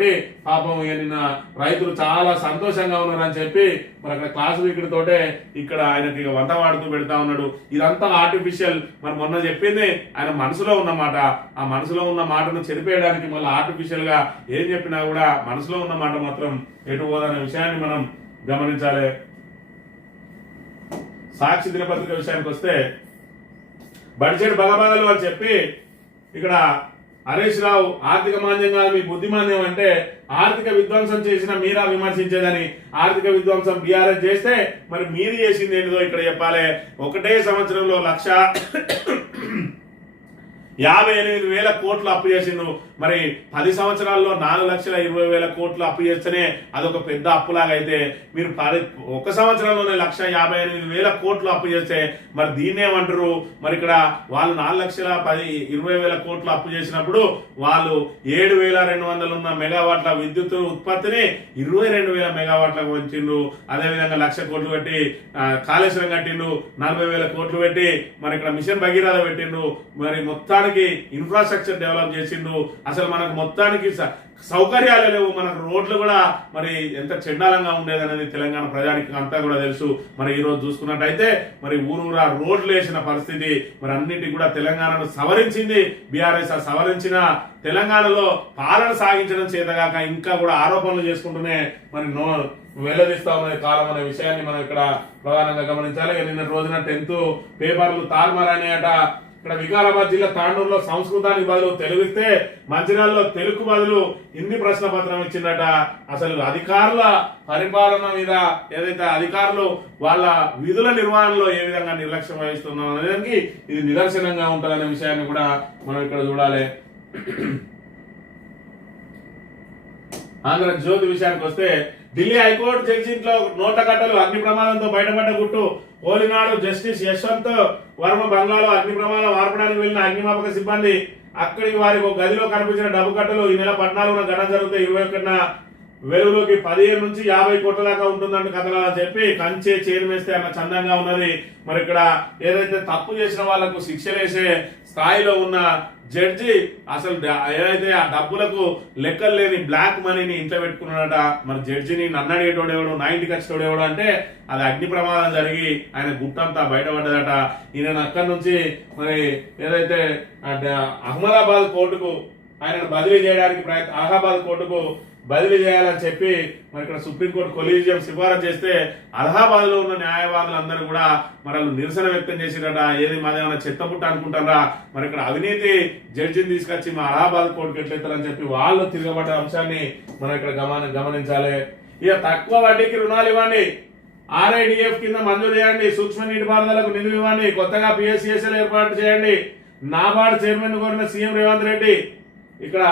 పాపం ఇక నిన్న రైతులు చాలా సంతోషంగా ఉన్నారని చెప్పి మరి అక్కడ క్లాస్ వీకుడు తోటే ఇక్కడ ఆయనకి ఇక వంట వాడుతూ పెడతా ఉన్నాడు. ఇదంతా ఆర్టిఫిషియల్. మరి మొన్న చెప్పింది ఆయన మనసులో ఉన్న మాట. ఆ మనసులో ఉన్న మాటను చెరిపేయడానికి మళ్ళీ ఆర్టిఫిషియల్ గా ఏం చెప్పినా కూడా మనసులో ఉన్న మాట మాత్రం ఎటు పోదనే విషయాన్ని మనం గమనించాలి. సాక్షి దినపత్రిక విషయానికి వస్తే బడ్జెట్ బలబలలు అని చెప్పి ఇక్కడ హరీష్ రావు ఆర్థిక మాంద్యం కాదు మీ బుద్ధి మాంద్యం అంటే ఆర్థిక విధ్వంసం చేసిన మీరా విమర్శించేదని, ఆర్థిక విధ్వంసం బీఆర్ఎస్ చేస్తే మరి మీరు చేసింది ఏంటిదో ఇక్కడ చెప్పాలి. ఒకటే సంవత్సరంలో 1,58,000 కోట్లు అప్పు చేసిండు. మరి 10 సంవత్సరాల్లో 4,20,000 కోట్లు అప్పు చేస్తేనే అదొక పెద్ద అప్పులాగా అయితే మీరు ఒక సంవత్సరంలోనే 1,58,000 కోట్లు అప్పు చేస్తే మరి దీన్ని ఏమంటారు? మరి ఇక్కడ వాళ్ళు 4,20,000 కోట్లు అప్పు చేసినప్పుడు వాళ్ళు 7,200 ఉన్న మెగావాట్ల విద్యుత్ ఉత్పత్తిని 22,000 మెగావాట్లకు పెంచిండు. అదేవిధంగా 1,00,000 కోట్లు పెట్టి కాళేశ్వరం కట్టిండు, 40,000 కోట్లు పెట్టి మరి ఇక్కడ మిషన్ భగీరథ పెట్టిండు. మరి మొత్తానికి ఇన్ఫ్రాస్ట్రక్చర్ డెవలప్ చేసిండు. అసలు మనకు మొత్తానికి సౌకర్యాలు లేవు. మనకు రోడ్లు కూడా మరి ఎంత చండాలంగా ఉండేది అనేది తెలంగాణ ప్రజానికి అంతా కూడా తెలుసు. మరి ఈ రోజు చూసుకున్నట్టయితే మరి ఊరూరా రోడ్లు వేసిన పరిస్థితి. మరి అన్నిటి కూడా తెలంగాణను సవరించింది బీఆర్ఎస్. ఆ సవరించిన తెలంగాణలో పాలన సాగించడం చేతగాక ఇంకా కూడా ఆరోపణలు చేసుకుంటూనే మరి వెల్లడిస్తా ఉన్న కాలం అనే విషయాన్ని మనం ఇక్కడ ప్రధానంగా గమనించాలి. నిన్న రోజున 10th పేపర్లు తారుమారనేట. ఇక్కడ వికారాబాద్ జిల్లా తాండూరులో సంస్కృతానికి బదులు తెలుగు ఇస్తే మంచిర్యాలలో తెలుగు బదులు హిందీ ప్రశ్న పత్రం ఇచ్చిందట. అసలు అధికారుల పరిపాలన మీద ఏదైతే అధికారులు వాళ్ళ విధుల నిర్వహణలో ఏ విధంగా నిర్లక్ష్యం వహిస్తున్నాం అనేదానికి ఇది నిదర్శనంగా ఉంటుందనే విషయాన్ని కూడా మనం ఇక్కడ చూడాలి. ఆంధ్రజ్యోతి విషయానికి వస్తే ఢిల్లీ హైకోర్టు జడ్జి ఇంట్లో నోట్ల కట్టలు అగ్ని ప్రమాదంతో బయటపడ్డ గుట్టు. హోలీనాడు జస్టిస్ యశ్వంత్ వర్మ బంగ్లాలో అగ్ని ప్రమాదం ఆర్పడానికి వెళ్లిన అగ్నిమాపక సిబ్బంది అక్కడికి వారికి ఒక గదిలో కనిపించిన డబ్బు కట్టలు ఈ నెల 14న ఘటన జరిగితే 21న వెలుగులోకి 15 నుంచి 50 కోట్ల దాకా ఉంటుందంటే కథలు అని చెప్పి కంచే చేరుమేస్తే అన్న చందంగా ఉన్నది. మరి ఇక్కడ ఏదైతే తప్పు చేసిన వాళ్లకు శిక్షలేసే స్థాయిలో ఉన్న జడ్జి అసలు ఏదైతే ఆ డబ్బులకు లెక్కలు లేని బ్లాక్ మనీని ఇంట్లో పెట్టుకున్నాడట. మరి జడ్జిని నన్ను అడిగేటోడు ఎవడు, నా ఇంటికి వచ్చేటోడు ఎవడు అంటే అది అగ్ని ప్రమాదం జరిగి ఆయన గుట్టంతా బయటపడ్డదట. ఈయన అక్కడి నుంచి మరి ఏదైతే అహ్మదాబాద్ కోర్టుకు ఆయనను బదిలీ చేయడానికి అలహాబాద్ కోర్టుకు బదిలీ చేయాలని చెప్పి మరి ఇక్కడ సుప్రీంకోర్టు కొలీజియం సిఫారసు చేస్తే అలహాబాద్ లో ఉన్న న్యాయవాదులు అందరూ కూడా మరి నిరసన వ్యక్తం చేసిరట. ఏది మాదేమన్నా చెత్తపుట్ట అనుకుంటారా? మరి ఇక్కడ అవినీతి జడ్జిని తీసుకొచ్చి మా అలహాబాద్ కోర్టుకు ఎట్లెత్తారని చెప్పి వాళ్ళు తిరగబడ్డ అంశాన్ని మనం ఇక్కడ గమనించాలి. ఇక తక్కువ వడ్డీకి రుణాలు ఇవ్వండి, ఆర్ఐడిఎఫ్ కింద మంజూరు చేయండి, సూక్ష్మ నీటిపారుదలకు నిధులు ఇవ్వండి, కొత్తగా పిఎస్సిఎస్ఎల్ ఏర్పాటు చేయండి, నాబార్డు చైర్మన్ కోరిన సీఎం రేవంత్ రెడ్డి. ఇక్కడ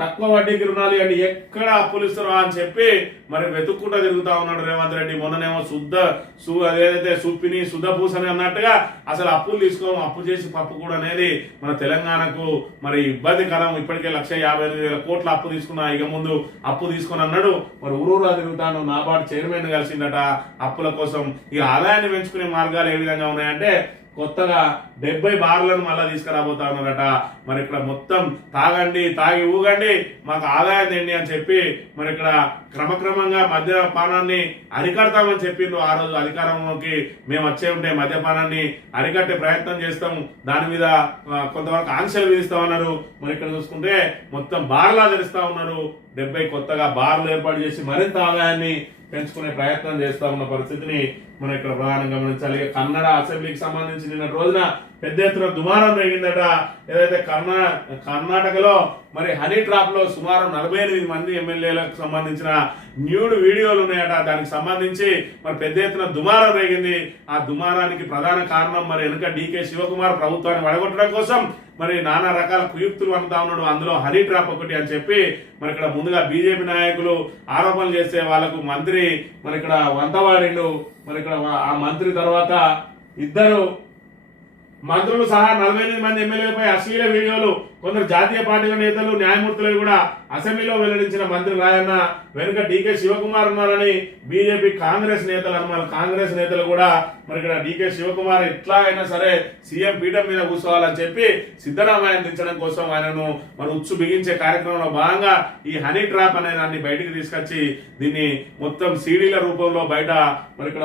తక్కువ వడ్డీకి రుణాలు ఇవ్వండి, ఎక్కడ అప్పులు ఇస్తారో అని చెప్పి మరి వెతుక్కుంటా తిరుగుతా ఉన్నాడు రేవంత్ రెడ్డి. మొన్ననేమో అదేదైతే సుప్పిని సుధపూసని అన్నట్టుగా అసలు అప్పులు తీసుకోము, అప్పు చేసి పప్పు కూడా అనేది మన తెలంగాణకు మరి ఇబ్బందికరం. ఇప్పటికే 1,55,000 కోట్ల అప్పు తీసుకున్నా, ఇక ముందు అప్పు తీసుకుని అన్నాడు. మరి ఊరూరా తిరుగుతాను, నాబార్డు చైర్మన్ కలిసిందట అప్పుల కోసం. ఈ ఆదాయాన్ని పెంచుకునే మార్గాలు ఏ విధంగా ఉన్నాయంటే కొత్తగా 70 బార్లను మళ్ళా తీసుకురాబోతా ఉన్నారట. మరి ఇక్కడ మొత్తం తాగండి, తాగి ఊగండి, మాకు ఆదాయం తెండి అని చెప్పి మరి ఇక్కడ క్రమక్రమంగా మద్యపానాన్ని అరికడతామని చెప్పిండ్రు. ఆ రోజు అధికారంలోకి మేము వచ్చే ఉంటే మద్యపానాన్ని అరికట్టే ప్రయత్నం చేస్తాము, దాని మీద కొంతవరకు ఆంక్షలు విధిస్తామన్నారు. మరి ఇక్కడ చూసుకుంటే మొత్తం బార్లు ఆదరిస్తా ఉన్నారు. 70 కొత్తగా బార్లు ఏర్పాటు చేసి మరింత ఆదాయాన్ని పెంచుకునే ప్రయత్నం చేస్తా ఉన్న పరిస్థితిని మనం ఇక్కడ ప్రధానంగా గమనించాలి. కన్నడ అసెంబ్లీకి సంబంధించి నిన్న రోజున పెద్ద ఎత్తున దుమారం రేగిందట. ఏదైతే కర్ణాటకలో మరి హనీ ట్రాప్ లో సుమారు 48 మంది ఎమ్మెల్యేలకు సంబంధించిన న్యూడ్ వీడియోలు ఉన్నాయట. దానికి సంబంధించి మరి పెద్ద ఎత్తున దుమారం రేగింది. ఆ దుమారానికి ప్రధాన కారణం మరి వెనుక డీకే శివకుమార్ ప్రభుత్వాన్ని వడగొట్టడం కోసం మరి నానా రకాల కుయుక్తులు అంటా ఉన్నాడు. అందులో హనీ ట్రాప్ ఒకటి అని చెప్పి మరి ఇక్కడ ముందుగా బీజేపీ నాయకులు ఆరోపణలు చేస్తే వాళ్ళకు మంత్రి మరి ఇక్కడ వంతవాడిండు. మరి ఇక్కడ ఆ మంత్రి తర్వాత 2 మంత్రులు సహా 48 మంది ఎమ్మెల్యేలపై అశ్లీల వీడియోలు కొందరు జాతీయ పార్టీల నేతలు న్యాయమూర్తులు కూడా అసెంబ్లీలో వెల్లడించిన మంత్రి రాయన్న వెనుక డీకే శివకుమార్ ఉన్నారని బీజేపీ కాంగ్రెస్ నేతలు అన్నారు. కాంగ్రెస్ నేతలు కూడా మరి ఇక్కడ డీకే శివకుమార్ ఎట్లా అయినా సరే సీఎం పీఠం మీద కూర్చోవాలని చెప్పి సిద్ధరామయ్య దించడం కోసం ఆయనను మరి ఉచ్చు బిగించే కార్యక్రమంలో భాగంగా ఈ హనీ ట్రాప్ అనే దాన్ని బయటికి తీసుకొచ్చి దీన్ని మొత్తం సీడీల రూపంలో బయట మరి ఇక్కడ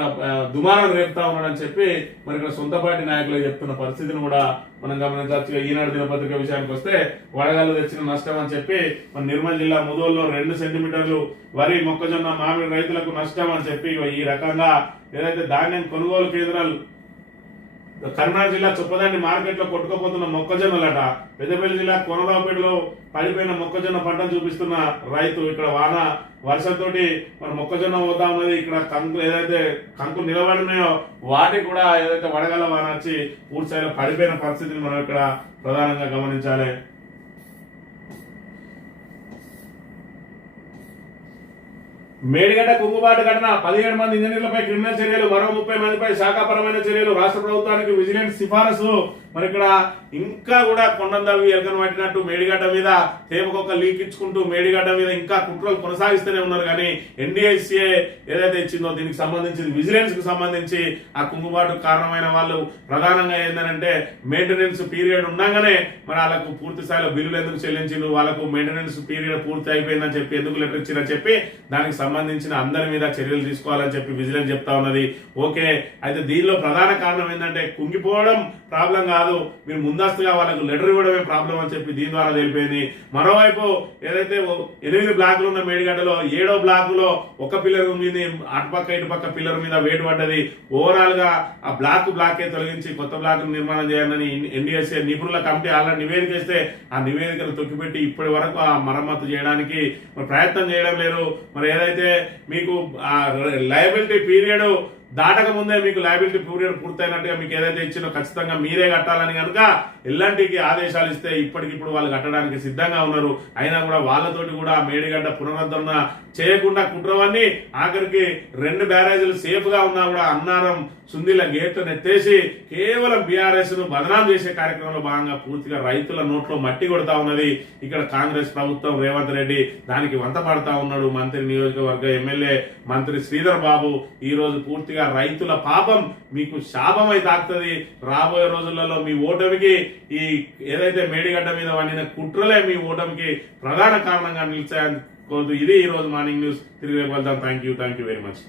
దుమారం రేపుతా ఉన్నాడని చెప్పి మరి ఇక్కడ సొంత పార్టీ నాయకులు చెప్తున్న పరిస్థితిని కూడా మనం గమనించవచ్చు. ఈనాడు దినపత్రిక విషయానికి వస్తే వడగాలు తెచ్చిన నష్టం అని చెప్పి మన నిర్మల్ జిల్లా ముదోల్లో 2 సెంటీమీటర్లు వరి మొక్కజొన్న మామిడి రైతులకు నష్టం అని చెప్పి ఈ రకంగా ఏదైతే ధాన్యం కొనుగోలు కేంద్రాలు కర్నూలు జిల్లా చొప్పదండి మార్కెట్ లో కొట్టుకుపోతున్న మొక్కజొన్నలట, పెద్దపల్లి జిల్లా కొనరావుపేటలో పడిపోయిన మొక్కజొన్న పంటను చూపిస్తున్న రైతు, ఇక్కడ వాన వర్షంతోటి మన మొక్కజొన్న పోతా ఉన్నది, ఇక్కడ కంకులు ఏదైతే కంకులు నిలబడినాయో వాటికి కూడా ఏదైతే వడగల వాన వచ్చి పూర్తి స్థాయిలో పడిపోయిన పరిస్థితిని మనం ఇక్కడ ప్రధానంగా గమనించాలి. మేడిగడ్డ కుంగుబాటు ఘటన 17 మంది ఇంజనీర్లపై క్రిమినల్ చర్యలు, మరో 30 మందిపై శాఖాపరమైన చర్యలు, రాష్ట్ర ప్రభుత్వానికి విజిలెన్స్ సిఫారసు. మరి ఇక్కడ ఇంకా కూడా కొండందవి ఎలకను పట్టినట్టు మేడిగడ్డ మీద తేపకొక లీక్ ఇచ్చుకుంటూ మేడిగడ్డ మీద ఇంకా కుట్రలు కొనసాగిస్తూనే ఉన్నారు. కానీ ఎన్డీఎస్ఏ ఏదైతే ఇచ్చిందో దీనికి సంబంధించి విజిలెన్స్ కు సంబంధించి ఆ కుంగుబాటు కారణమైన వాళ్ళు ప్రధానంగా ఏంటంటే మెయింటెనెన్స్ పీరియడ్ ఉండగానే మరి వాళ్ళకు పూర్తి స్థాయిలో బిల్లులు ఎందుకు చెల్లించిండ్రు, వాళ్ళకు మెయింటెనెన్స్ పీరియడ్ పూర్తి అయిపోయిందని చెప్పి ఎందుకు లెటర్ ఇచ్చిందని చెప్పి దానికి సంబంధించిన అందరి మీద చర్యలు తీసుకోవాలని చెప్పి విజిలెన్స్ చెప్తా ఉన్నది. ఓకే, అయితే దీనిలో ప్రధాన కారణం ఏంటంటే కుంగిపోవడం ప్రాబ్లం కాదు, మీరు ముందస్తుగా వాళ్ళకు లెటర్ ఇవ్వడమే ప్రాబ్లం అని చెప్పి దీని ద్వారా తెలిపోయింది. మరోవైపు ఏదైతే 8 బ్లాకులు ఉన్న మేడిగడ్డలో 7వ బ్లాక్ లో ఒక పిల్లర్ మీద అటుపక్క ఇటుపక్క పిల్లర్ మీద వేటు పడ్డది. ఓవరాల్ గా ఆ బ్లాకే తొలగించి కొత్త బ్లాక్ నిర్మాణం చేయాలని ఎన్డీఎస్ఏ నిపుణుల కమిటీ ఆల్రెడీ నివేదిక ఇస్తే ఆ నివేదికను తొక్కిపెట్టి ఇప్పటి వరకు ఆ మరమ్మతు చేయడానికి ప్రయత్నం చేయడం లేదు. మరి ఏదైతే మీకు ఆ లయబిలిటీ పీరియడ్ దాటక ముందే మీకు లయబిలిటీ పీరియడ్ పూర్తయినట్టుగా మీకు ఏదైతే ఇచ్చినో ఖచ్చితంగా మీరే కట్టాలని కనుక ఎల్ఎన్టీకి ఆదేశాలు ఇస్తే ఇప్పటికిప్పుడు వాళ్ళు కట్టడానికి సిద్ధంగా ఉన్నారు. అయినా కూడా వాళ్ళతోటి కూడా మేడిగడ్డ పునరుద్ధరణ చేయకుండా కుట్రవన్నీ ఆఖరికి 2 బ్యారేజీలు సేఫ్ గా ఉన్నా కూడా అన్నారం సుందిల గేట్లను ఎత్తేసి కేవలం బీఆర్ఎస్ ను బదనాం చేసే కార్యక్రమంలో భాగంగా పూర్తిగా రైతుల నోట్లో మట్టి కొడతా ఉన్నది ఇక్కడ కాంగ్రెస్ ప్రభుత్వం. రేవంత్ రెడ్డి దానికి వంత పడతా ఉన్నాడు. మంత్రి నియోజకవర్గ ఎమ్మెల్యే మంత్రి శ్రీధర్ బాబు ఈ రోజు పూర్తిగా రైతుల పాపం మీకు శాపమై తాకుతుంది. రాబోయే రోజులలో మీ ఓటమికి ఈ ఏదైతే మేడిగడ్డ మీద వండిన కుట్రలే మీ ఓటమికి ప్రధాన కారణంగా నిలిచాయని కోరుతూ ఇది ఈ రోజు మార్నింగ్ న్యూస్. తిరిగి రేపు వెళ్దాం. Thank you very much.